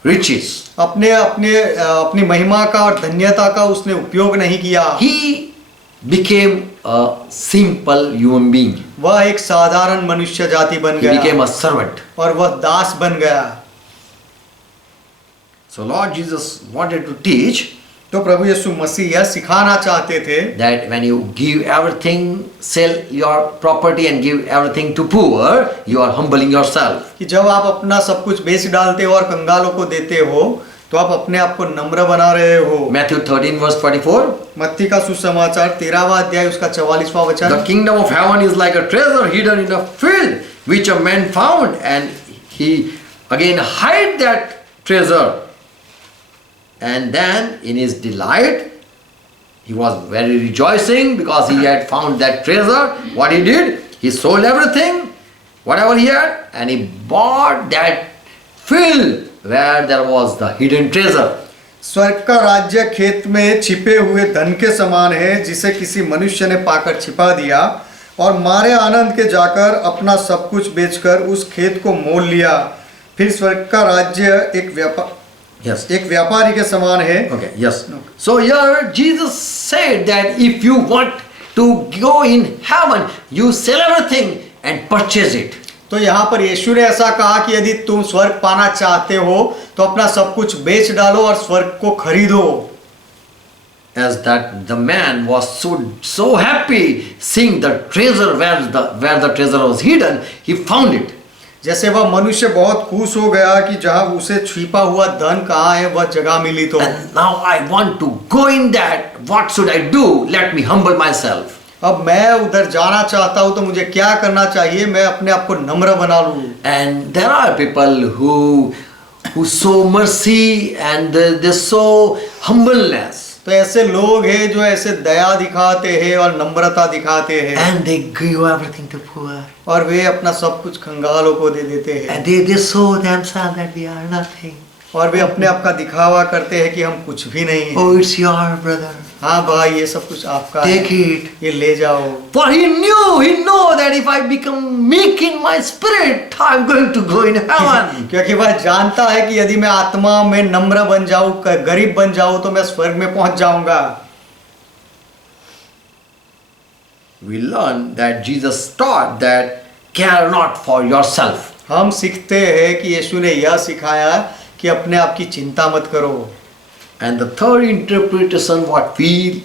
riches. अपनी महिमा का और धन्यता का उसने उपयोग नहीं किया। He became a simple human being. वह एक साधारण मनुष्य जाति बन He became गया a servant. और वह दास बन गया। So Lord Jesus wanted to teach तो प्रभु यीशु मसीह यह सिखाना चाहते थे that when you give everything, sell your property and give everything to poor, you are humbling yourself. कि जब आप अपना सब कुछ बेच डालते हो और कंगालों को देते हो तो आप अपने आप को नम्र बना रहे हो। Matthew 13 verse 44. मत्ती का सुसमाचार 13वां अध्याय उसका 44वां The वचन। kingdom of heaven is like a treasure hidden in a field, which a man found, and he again hid that treasure. And then in his delight, he was very rejoicing because he had found that treasure. What he did, he sold everything, whatever he had, and he bought that field where there was the hidden treasure. स्वर्ग का राज्य खेत में छिपे हुए धन के समान है जिसे किसी मनुष्य ने पाकर छिपा दिया और मारे आनंद के जाकर अपना सब कुछ बेचकर उस खेत को मोल लिया। फिर स्वर्ग का राज्य एक व्यापारी के समान है। Okay, yes. So here Jesus said that if you want to go in heaven, you sell everything and purchase it. तो यहाँ पर यीशु ने ऐसा कहा कि यदि तुम स्वर्ग पाना चाहते हो तो अपना सब कुछ बेच डालो और स्वर्ग को खरीदो। As that the man was so happy seeing the treasure where the treasure was hidden, he found it. जैसे वह मनुष्य बहुत खुश हो गया कि जहाँ उसे छिपा हुआ धन कहाँ है वह जगह मिली तो। And now I want to go in that. What should I do? Let me humble myself. अब मैं उधर जाना चाहता हूँ तो मुझे क्या करना चाहिए? मैं अपने आप को नम्र बना लूँ। And there are people who show mercy and they show humbleness. तो ऐसे लोग हैं जो ऐसे दया दिखाते हैं और नम्रता दिखाते हैं And they give everything to poor. और वे अपना सब कुछ कंगालों को दे देते हैं And they show themselves that we are nothing. और वे अपने आप का दिखावा करते हैं कि हम कुछ भी नहीं हैं। Oh, it's your brother. हाँ भाई ये सब कुछ आपका है, Take it. ये ले जाओ। For he know that if I become meek in my spirit, I'm going to go in heaven. क्योंकि वह जानता है कि यदि मैं आत्मा में नम्र बन जाऊं, गरीब बन जाऊं तो मैं स्वर्ग में पहुंच जाऊंगा। We learn that Jesus taught that care not for yourself. हम सीखते हैं कि यीशु ने यह सिखाया कि अपने आप की चिंता मत करो। And the third interpretation what we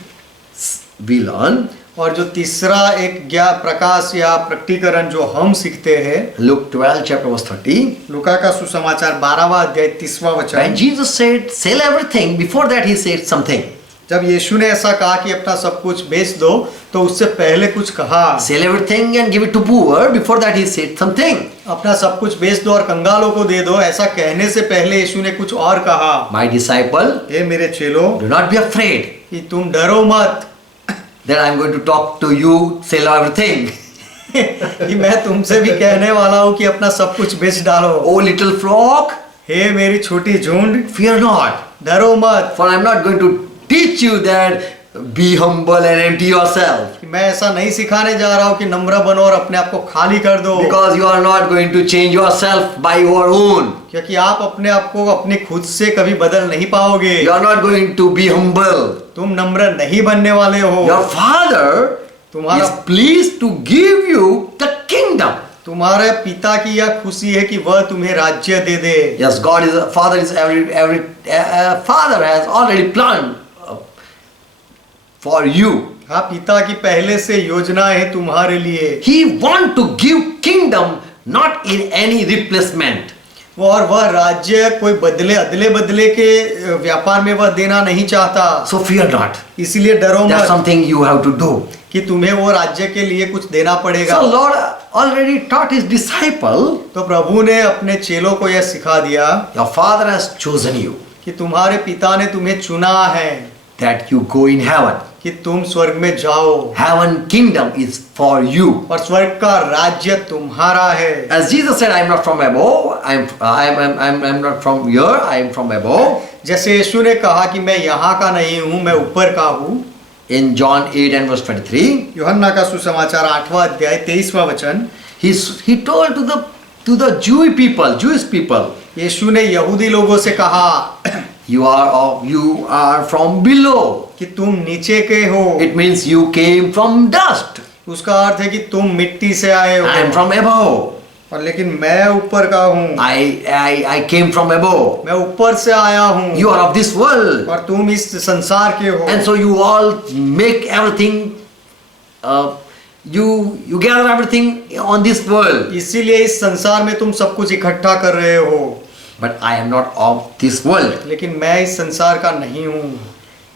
learn, और जो तीसरा एक प्रकाश या प्रकटीकरण जो हम सीखते हैं Luke 12 chapter verse 30. लूका का सुसमाचार 12वां अध्याय 30वां When वचन। Jesus said sell everything, before that he said something. जब यीशु ने ऐसा कहा कि अपना सब कुछ बेच दो तो उससे पहले कुछ कहा। Sell everything and give it to poor. Before that he said something. अपना सब कुछ बेच दो और कंगालों को दे दो, ऐसा कहने से पहले यीशु ने कुछ और कहा। My disciple, हे मेरे चेलों, do not be afraid कि तुम डरो मत that I am going to talk to you, sell everything. कि मैं तुमसे भी कहने वाला हूँ कि अपना सब कुछ बेच डालो। Oh little flock, हे मेरी छोटी झुंड, fear not, डरो मत for I am not going to teach you that be humble and empty yourself. कि मैं ऐसा नहीं सिखाने जा रहा हूँ कि नम्र बनो और अपने आप को खाली कर दो। Because you are not going to change yourself by your own. क्योंकि आप अपने आप को अपने खुद से कभी बदल नहीं पाओगे। You are not going to be humble. तुम नम्र नहीं बनने वाले हो। Your Father तुम्हारा is pleased to give you the kingdom. तुम्हारे पिता की यह खुशी है कि वह तुम्हें राज्य दे दे। Yes, Father has already planned for you. हाँ, पिता की पहले से योजना है तुम्हारे लिए। He want to give kingdom not in any replacement. और वह राज्य कोई अदले बदले के व्यापार में वह देना नहीं चाहता। So fear not. इसीलिए डरो That's मत something you have to do. कि तुम्हें वो राज्य के लिए कुछ देना पड़ेगा। So Lord already taught his disciple, तो प्रभु ने अपने चेलों को यह सिखा दिया your Father has chosen you कि तुम्हारे पिता ने तुम्हें चुना है that you go in heaven. कि तुम स्वर्ग में जाओ Heaven kingdom is for you. और स्वर्ग का राज्य तुम्हारा है। As Jesus said, I am not from above. I'm not from here. I am from above. जैसे यीशु ने कहा कि मैं यहाँ का नहीं हूँ, मैं ऊपर का हूँ। In John 8 and verse 23, यूहन्ना का सुसमाचार 8वां अध्याय 23वां वचन, he told to the Jewish people, यीशु ने यहूदी लोगों से कहा you are from below. कि तुम नीचे के हो। It means you came from dust. उसका अर्थ है कि तुम मिट्टी से आए I am हो from above. और लेकिन मैं ऊपर का हूँ, I came from above. मैं ऊपर से आया हूँ You are of this world. और तुम इस संसार के हो। And so you all make everything, you gather everything on this world. इसीलिए इस संसार में तुम सब कुछ इकट्ठा कर रहे हो, But I am not of this world. लेकिन मैं इस संसार का नहीं हूँ।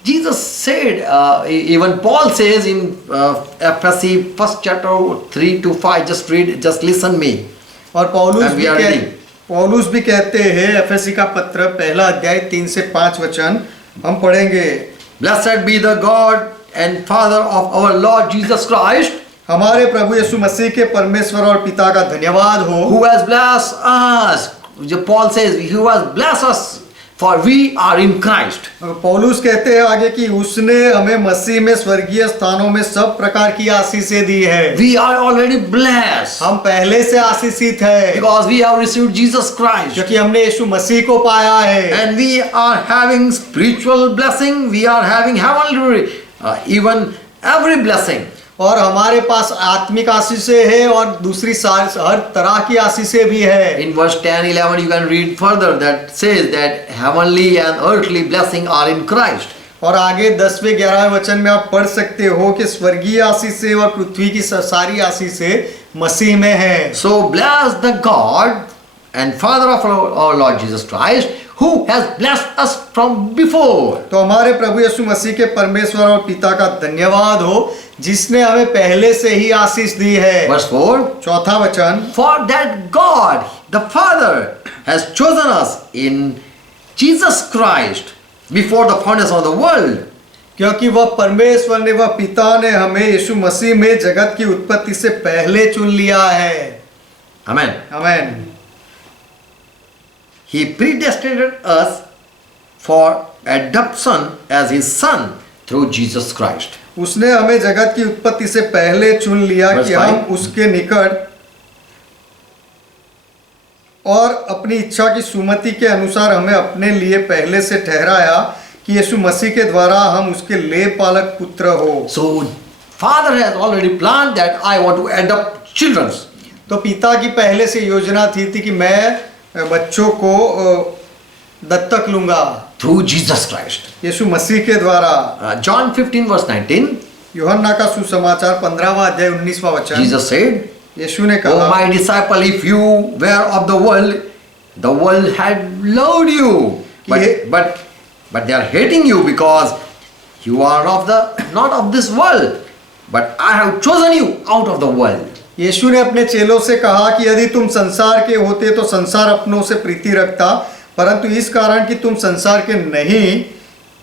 Jesus said, even Paul says in FSC 1st chapter 3 to 5, just listen me. और And we are reading. पौलुस भी कहते हैं, एफएससी का पत्र पहला अध्याय 3 से 5 वचन हम पढ़ेंगे। Blessed be the God and Father of our Lord Jesus Christ, हमारे प्रभु यीशु मसीह के परमेश्वर और पिता का धन्यवाद हो, who has blessed us. Paul says, who has blessed us, for we are in Christ. पौलुस कहते हैं आगे कि उसने हमें मसीह में स्वर्गीय स्थानों में सब प्रकार की आशीषें दी है। We are already blessed हम पहले से आशीषित है because we have received Jesus Christ. क्योंकि हमने यीशु मसीह को पाया है। And we are having spiritual blessing, we are having heavenly, even every blessing. और हमारे पास आत्मिक आशीषें है और दूसरी हर तरह की आशीषें भी है। In verse 10, 11, you can read further that says that heavenly and earthly blessing are in Christ. और आगे 10वें 11वें वचन में आप पढ़ सकते हो कि स्वर्गीय आशीषें और पृथ्वी की सारी आशीषें मसीह में है। So bless the God and Father of our Lord Jesus Christ, who has blessed us from before. तो हमारे प्रभु यीशु मसीह के परमेश्वर और पिता का धन्यवाद हो जिसने हमें पहले से ही आशीष दी है। Verse 4, चौथा वचन, for that God, the Father, has chosen us in Jesus Christ before the foundation of the world. क्योंकि वह परमेश्वर ने, वह पिता ने हमें यीशु मसीह में जगत की उत्पत्ति से पहले चुन लिया है। Amen. आमीन। He predestinated us for adoption as his son through Jesus Christ. उसने हमें जगत की उत्पत्ति से पहले चुन लिया कि हम उसके निकट और अपनी इच्छा की सुमति के अनुसार हमें अपने लिए पहले से ठहराया कि यीशु मसीह के द्वारा हम उसके ले पालक पुत्र हो। So Father has already planned that I want to adopt children. तो पिता की पहले से योजना थी कि मैं बच्चों को दत्तक लूंगा Through Jesus Christ. यीशु मसीह के द्वारा। John 15 verse 19. यूहन्ना का सुसमाचार 15वां अध्याय 19वां वचन, Jesus said, यीशु ने "Oh कहा, my disciple, if you were of the world had loved you. But they are hating you because you are not of this world. But I have chosen you out of the world." यीशु ने अपने चेलों से कहा कि यदि तुम संसार के होते तो संसार अपनों से प्रीति रखता, परंतु इस कारण कि तुम संसार के नहीं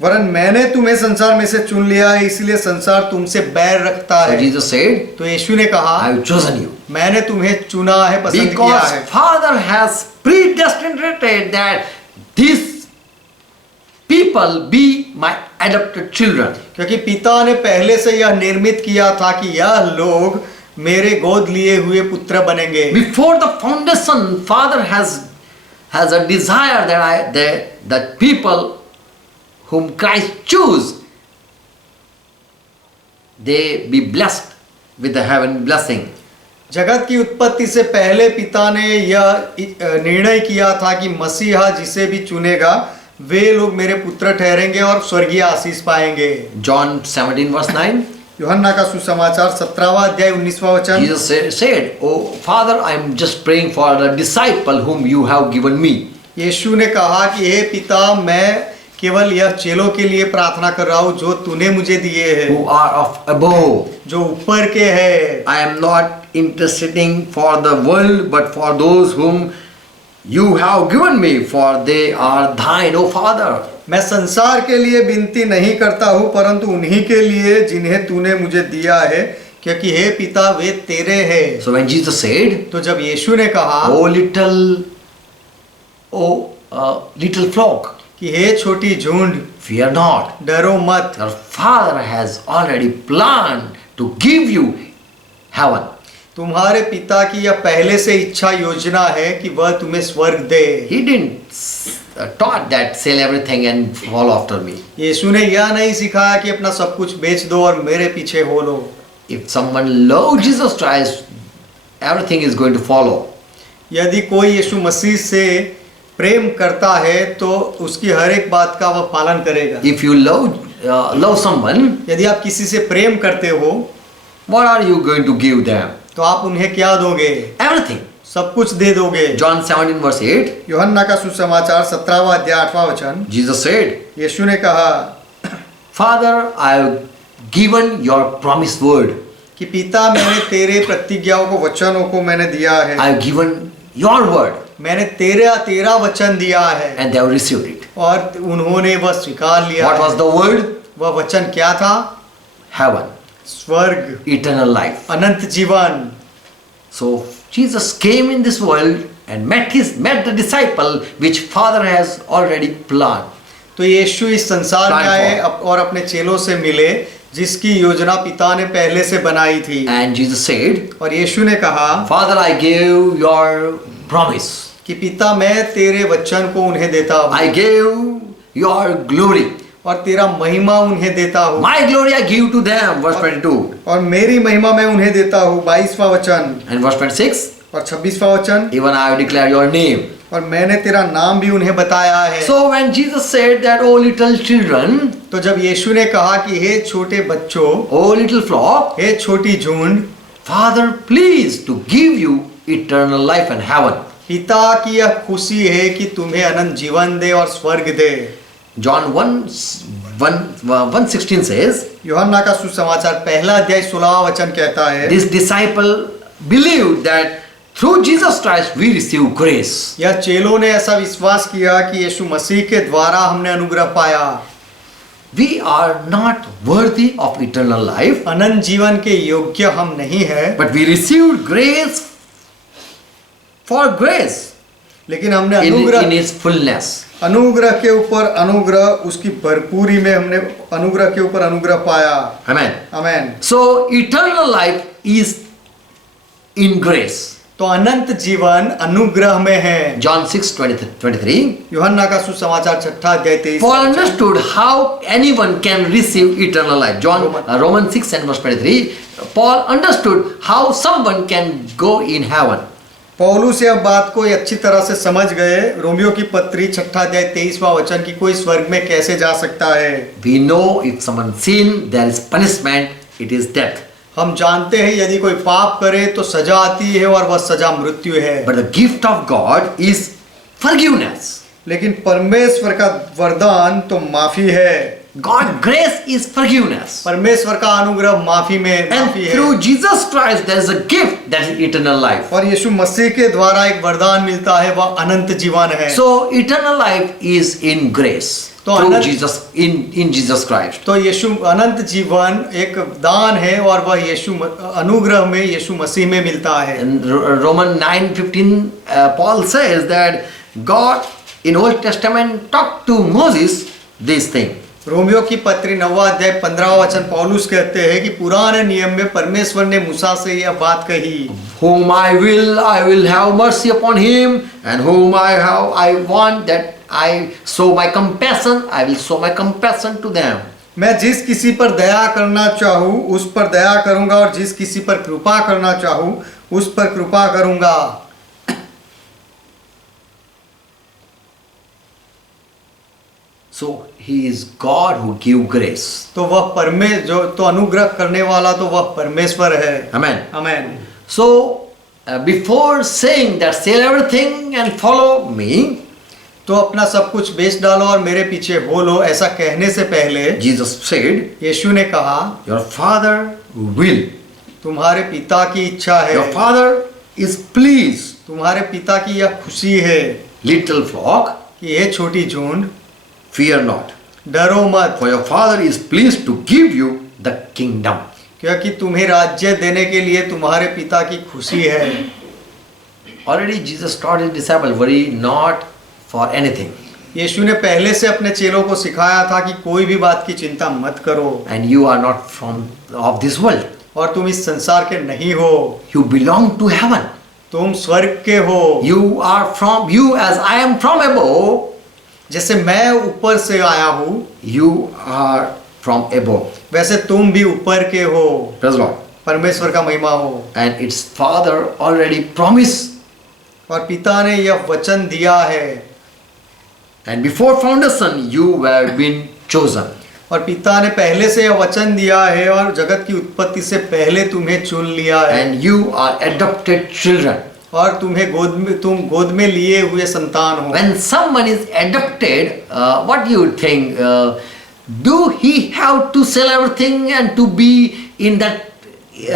वरन मैंने तुम्हें संसार में से चुन लिया है, इसलिए संसार तुमसे बैर रखता So है। Jesus said, तो यीशु ने कहा, I have chosen you. मैंने तुम्हें चुना है, पसंद किया Because है, Father has predestinated that these people be my adopted children. क्योंकि पिता ने पहले से यह निर्मित किया था कि यह लोग मेरे गोद लिए हुए पुत्र बनेंगे। Before the foundation, Father has a desire that people whom Christ choose, they be blessed with the heaven blessing. जगत की उत्पत्ति से पहले पिता ने यह निर्णय किया था कि मसीहा जिसे भी चुनेगा वे लोग मेरे पुत्र ठहरेंगे और स्वर्गीय आशीष पाएंगे। John 17 verse 9. यूहन्ना का सुसमाचार 17वां अध्याय 19वां वचन, Jesus said, "Oh Father, I am just praying for the disciple whom you have given me." यीशु ने कहा कि हे पिता, मैं केवल यह चेलों के लिए प्रार्थना कर रहा हूँ जो तूने मुझे दिए हैं, Who are of above. जो ऊपर के हैं। I am not interceding for the world, but for those whom you have given me, for they are thine, O Father. मैं संसार के लिए विनती नहीं करता हूँ, परंतु उन्हीं के लिए जिन्हें तूने मुझे दिया है, क्योंकि हे पिता वे तेरे हैं। So when Jesus said, तो जब यीशु ने कहा little flock, कि हे छोटी झुंड, fear not. डरो मत, Your Father has already planned to give you heaven. तुम्हारे पिता की यह पहले से इच्छा योजना है कि वह तुम्हें स्वर्ग दे। He didn't taught that sell everything and follow after me. यीशु ने यह नहीं सिखाया कि अपना सब कुछ बेच दो और मेरे पीछे हो लो। If someone loves Jesus Christ, everything is going to follow. यदि कोई यीशु मसीह से प्रेम करता है तो उसकी हर एक बात का वह पालन करेगा। If you love someone, यदि आप किसी से प्रेम करते हो what are you going to give them? तो आप उन्हें क्या दोगे? Everything. सब कुछ दे दोगे। John 17 verse 8, यूहन्ना का सुसमाचार 17वां अध्याय 8वां वचन, Jesus said, यीशु ने कहा Father, I have given your promised word. कि पिता मैंने तेरे प्रतिज्ञाओं को वचनों को मैंने दिया है, I have given your word, मैंने तेरा वचन दिया है and they have received it. और उन्होंने वह स्वीकार लिया। What was the word? वह वचन क्या था? Heaven, स्वर्ग, eternal life. अनंत जीवन। So Jesus came in this world and met the disciple which Father has already planned. तो यीशु इस संसार में आए और अपने चेलों से मिले जिसकी योजना पिता ने पहले से बनाई थी। And Jesus said, और यीशु ने कहा Father, I gave your promise. कि पिता मैं तेरे वचन को उन्हें देता हूँ I gave your glory. और तेरा महिमा उन्हें देता हूँ। My glory I give to them. Verse 22. और मेरी महिमा मैं उन्हें देता हूँ। 22वां वचन And verse 26. और 26वां वचन, Even I have declared your name. और मैंने तेरा नाम भी उन्हें बताया है। So when Jesus said that, O little children, तो जब यीशु ने कहा कि हे छोटे बच्चों, O little flock, हे छोटी झुंड, Father pleased to give you eternal life and heaven. पिता की यह खुशी है कि तुम्हें अनंत जीवन दे और स्वर्ग दे। John 1:16 says, यूहन्ना का सुसमाचार पहला अध्याय 16वां वचन कहता है, this disciple believed that through Jesus Christ we receive grace. यह चेलों ने ऐसा विश्वास किया कि यीशु मसीह के द्वारा हमने अनुग्रह पाया। We are not worthy of eternal life, अनंत जीवन के योग्य हम नहीं है, but we received grace for grace लेकिन हमने in His fullness. अनुग्रह के ऊपर अनुग्रह, उसकी भरपूरी में हमने अनुग्रह के ऊपर अनुग्रह पाया। Amen. Amen. So eternal life is in grace. तो अनंत जीवन अनुग्रह में है। John 6:23. यूहन्ना का सुसमाचार 6 अध्याय 23। Paul understood how anyone can receive eternal life. Romans 6 and verse 23. Paul understood how someone can go in heaven. पौलुस यह बात को अच्छी तरह से समझ गए। रोमियो की पत्री 6 अध्याय 23वां वचन की कोई स्वर्ग में कैसे जा सकता है। We know if someone sin, there is punishment, it is death. हम जानते हैं यदि कोई पाप करे तो सजा आती है और वह सजा मृत्यु है। But the gift of God is forgiveness. लेकिन परमेश्वर का वरदान तो माफी है। God's grace is forgiveness. परमेश्वर का अनुग्रह माफी में And माफी है। through Jesus Christ there is a gift that is eternal life. और यीशु मसीह के द्वारा एक वरदान मिलता है, वह अनंत जीवन है। So eternal life is in grace. तो Through Anant- Jesus in Jesus Christ. तो यीशु अनंत जीवन एक दान है और वह यीशु अनुग्रह में यीशु मसीह में मिलता है। In Romans 9:15, Paul says that God in Old Testament talked to Moses this thing. Romeo की पत्री 9वां अध्याय 15वां वचन पौलुस कहते हैं कि पुराने नियम में परमेश्वर ने मूसा से यह बात कही, Whom I will have mercy upon him, and whom I want that I show my compassion, I will show my compassion to them. मैं जिस किसी पर दया करना चाहूँ उस पर दया करूंगा और जिस किसी पर कृपा करना चाहूँ उस पर कृपा करूंगा। So he is God who give grace. तो वह जो तो अनुग्रह करने वाला तो वह परमेश्वर है। Amen. Amen. So before saying that sell everything and follow me, तो अपना सब कुछ बेच डालो और मेरे पीछे हो लो, ऐसा कहने से पहले Jesus said, यीशु ने कहा, your Father will. तुम्हारे पिता की इच्छा है, Your Father is pleased तुम्हारे पिता की यह खुशी है Little flock, कि यह छोटी झुंड, fear not, डरो मत, for your Father is pleased to give you the kingdom. क्योंकि तुम्हें राज्य देने के लिए तुम्हारे पिता की खुशी है। Already Jesus taught his disciples, worry not for anything. यीशु ने पहले से अपने चेलों को सिखाया था कि कोई भी बात की चिंता मत करो, And you are not from of this world. और तुम इस संसार के नहीं हो, You belong to heaven. तुम स्वर्ग के हो। You are from you as I am from above. जैसे मैं ऊपर से आया हूँ, You are from above. वैसे तुम भी ऊपर के हो। Praise Lord. परमेश्वर का महिमा हो। And its Father already promised. और पिता ने यह वचन दिया है, And before foundation you were been chosen. और पिता ने पहले से यह वचन दिया है, और जगत की उत्पत्ति से पहले तुम्हें चुन लिया है, And you are adopted children. और तुम गोद में लिए हुए संतान हो। When someone is adopted, what do you think? Do he have to sell everything and to be in that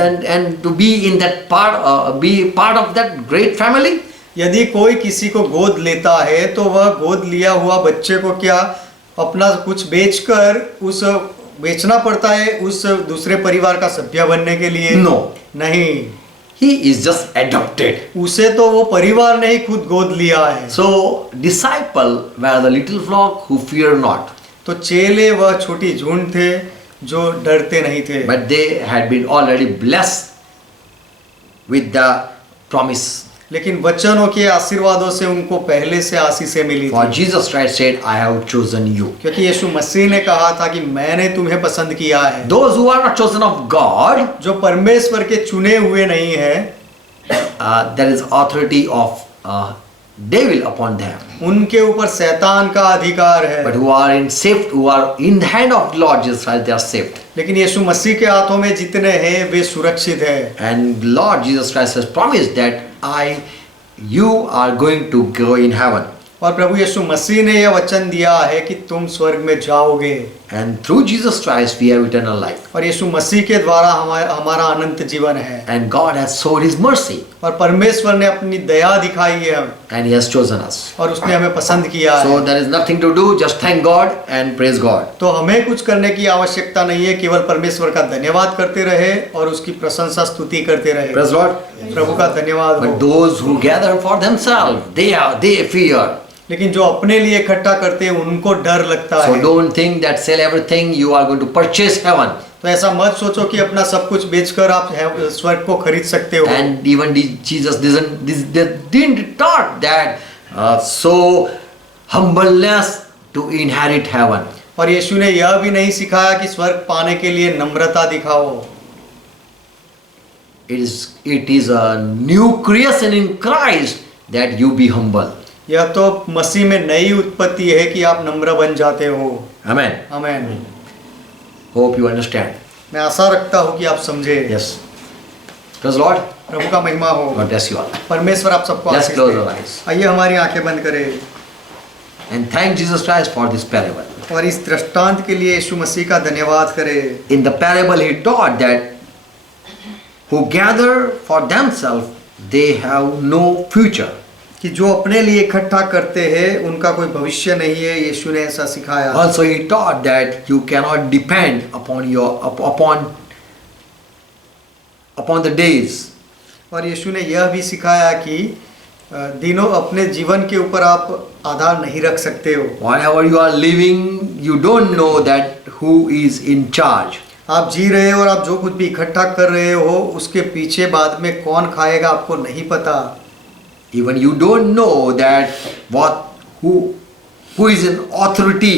and to be in that part, be part of that great family? यदि कोई किसी को गोद लेता है तो वह गोद लिया हुआ बच्चे को क्या अपना कुछ बेचकर उस बेचना पड़ता है उस दूसरे परिवार का सभ्य बनने के लिए? No. नहीं, He is just adopted. उसे तो वो परिवार ने ही खुद गोद लिया है। So disciple were the little flock who fear not, तो चेले वह छोटी झुंड थे जो डरते नहीं थे, but they had been already blessed with the promise. लेकिन वचनों के आशीर्वादों से उनको पहले से आशीषें मिली For थी, Jesus Christ said, I have chosen you. क्योंकि यीशु मसीह ने कहा था कि मैंने तुम्हें पसंद किया है। Those who are not chosen of God, जो परमेश्वर के चुने हुए नहीं है, there is authority of devil upon them. उनके ऊपर शैतान का अधिकार है। But who are in saved, who are in the hand of Lord Jesus Christ, they are saved. लेकिन यीशु मसीह के हाथों में जितने हैं वे सुरक्षित है। And Lord Jesus Christ has promised that you are going to go in heaven. और प्रभु यीशु मसीह ने यह वचन दिया है कि तुम स्वर्ग में जाओगे, And through Jesus Christ we have eternal life. और यीशु मसीह के द्वारा हमारा अनंत जीवन है। And God has showed His mercy. और परमेश्वर ने अपनी दया दिखाई है And He has chosen us. और उसने हमें पसंद किया So है। there is nothing to do, just thank God and praise God. तो हमें कुछ करने की आवश्यकता नहीं है, केवल परमेश्वर का धन्यवाद करते रहे और उसकी प्रशंसा स्तुति करते रहे। Praise Lord. प्रभु का धन्यवाद But हो। those who gather for themselves, they fear. लेकिन जो अपने लिए इकट्ठा करते हैं उनको डर लगता So है। don't think that sell everything, you are going to purchase heaven. तो ऐसा मत सोचो कि अपना सब कुछ बेचकर आप स्वर्ग को खरीद सकते हो। And even Jesus didn't taught that so humbleness to inherit heaven. और यीशु ने यह भी नहीं सिखाया कि स्वर्ग पाने के लिए नम्रता दिखाओ। It is a new creation in Christ that you be humble. यह तो मसीह में नई उत्पत्ति है कि आप नम्र बन जाते हो। Amen. आमीन। Hope you understand. मैं आशा रखता हूँ कि आप समझे। Yes. Praise Lord. प्रभु का महिमा हो। God bless you all. परमेश्वर आप सबको Let's Ashish close they. our eyes. आइए हमारी आंखें बंद करें And thank Jesus Christ for this parable. और इस दृष्टांत के लिए यीशु मसीह का धन्यवाद करें। In the parable he taught that who gather for themselves, they have no future. कि जो अपने लिए इकट्ठा करते हैं उनका कोई भविष्य नहीं है, यीशु ने ऐसा सिखाया। Also he taught that you cannot depend upon the days. और यीशु ने यह भी सिखाया कि दिनों अपने जीवन के ऊपर आप आधार नहीं रख सकते हो। Whatever you are living, you don't know that who is in charge. आप जी रहे हो और आप जो कुछ भी इकट्ठा कर रहे हो उसके पीछे बाद में कौन खाएगा आपको नहीं पता। Even you don't know that who is in authority.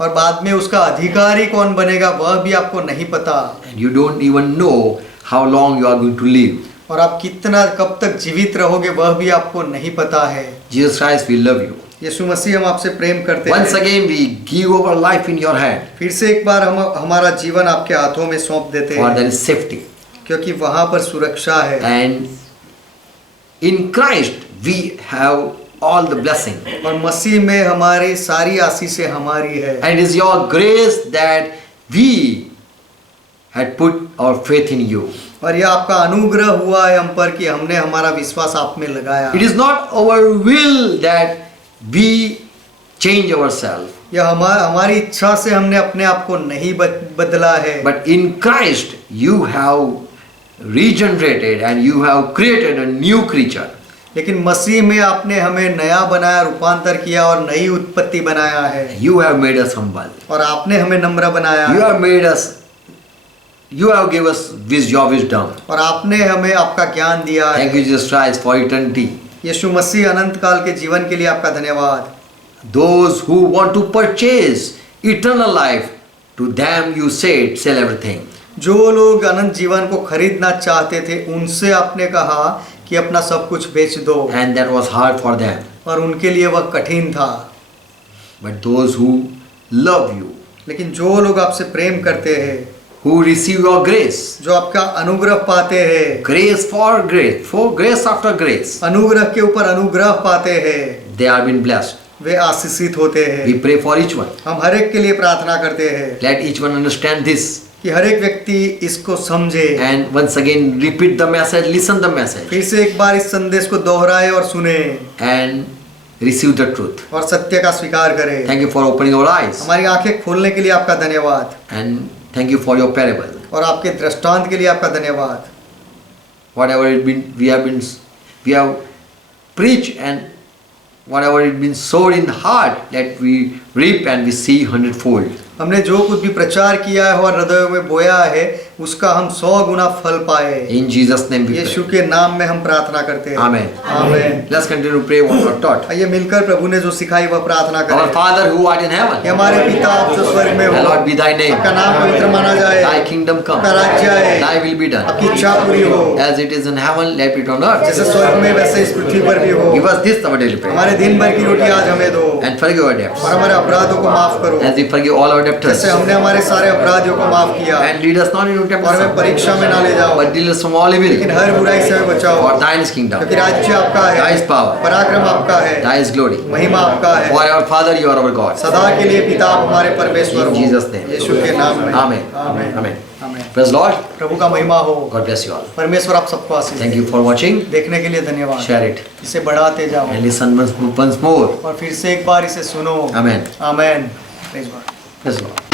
और बाद में उसका अधिकारी कौन बनेगा वह भी आपको नहीं पता। And you don't even know how long you are going to live. और आप कितना कब तक जीवित रहोगे वह भी आपको नहीं पता है। Jesus Christ, we love you. यीशु मसीह हम आपसे प्रेम करते Once हैं। again we give our life in your hand. फिर से एक बार हम हमारा जीवन आपके हाथों में सौंप देते For हैं, there is safety. क्योंकि वहाँ पर सुरक्षा है। And in Christ we have all the blessing. और मसीह में हमारी सारी आशीषें हमारी है। And it is your grace that we had put our faith in you. और यह आपका अनुग्रह हुआ है हम पर कि हमने हमारा विश्वास आप में लगाया। It is not our will that we change ourselves, यह हमारी इच्छा से हमने अपने आप को नहीं बदला है, but in Christ you have regenerated and you have created a new creature. लेकिन मसीह में आपने हमें नया बनाया, रूपांतर किया और नई उत्पत्ति बनाया है। You have made us humble. और आपने हमें नम्र बनाया You है। have made us, you have given us your wisdom. और आपने हमें आपका ज्ञान दिया है। Thank you, Jesus Christ, for eternity. यीशु मसीह अनंत काल के जीवन के लिए आपका धन्यवाद। Those who want to purchase eternal life, to them you said, sell everything. जो लोग अनंत जीवन को खरीदना चाहते थे उनसे आपने कहा कि अपना सब कुछ बेच दो, And that was hard for them. और उनके लिए वह कठिन था। But those who love you, लेकिन जो लोग आपसे प्रेम करते हैं, who receive your grace, जो आपका अनुग्रह पाते हैं, grace for grace after grace, अनुग्रह के ऊपर अनुग्रह पाते हैं, they are been blessed. वे आशीषित होते हैं। We pray for each one. हम हर एक के लिए प्रार्थना करते हैं Let each one understand this. कि हर एक व्यक्ति इसको समझे, And once again repeat the message, listen the message, फिर से एक बार इस संदेश को दोहराए और सुने and receive the truth. और सत्य का स्वीकार करे। Thank you for opening our eyes, हमारी आंखें खोलने के लिए आपका धन्यवाद, and thank you for your parable. और आपके दृष्टांत के लिए आपका धन्यवाद। Whatever we have preached, and whatever it been sowed in the heart, let we reap and we see 100-fold. हमने जो कुछ भी प्रचार किया है और हृदयों में बोया है उसका हम 100 गुना फल पाए। In Jesus' name we Yeshu pray. के नाम में हम प्रार्थना करते हैं। Amen. आमीन। Let's continue to pray what God taught. आइए मिलकर प्रभु ने जो सिखाई वह प्रार्थना Our करें। Father who art in कि heaven, हमारे पिता आप जो स्वर्ग में हो, hallowed be thy name. आपका नाम पवित्र माना जाए, Thy kingdom come. आपका राज्य आए, Thy will be done. आपकी इच्छा पूरी हो, As it is in heaven, let it on earth. जैसे स्वर्ग में वैसे इस पृथ्वी पर भी हो। Give us this our daily bread. हमारे दिन भर की रोटी आज हमें दो, And forgive our debts, और हमारे अपराधों को माफ करो, as we forgive all our debtors. जैसे हमने हमारे सारे अपराधियों को माफ किया। And lead us not into और हमें temptation, परीक्षा में ना ले जाओ, but deliver us from all evil. लेकिन हर बुराई से हमें बचाओ। For thine is kingdom, क्योंकि राज्य आपका है, thy is power, पराक्रम आपका है, thy is glory. महिमा आपका है। For our Father, you are our God. सदा के लिए पिता आप हमारे परमेश्वर हो। In Jesus' name. यीशु के नाम में। Amen. आमीन। Amen. आमीन। Praise Lord. प्रभु का महिमा हो। God bless you all. परमेश्वर आप सबको आशीष Thank they. you for watching. देखने के लिए धन्यवाद। Share it इसे बढ़ाते जाओ and listen once more. और फिर से एक बार इसे सुनो। Amen. आमीन। Praise God। Praise Lord.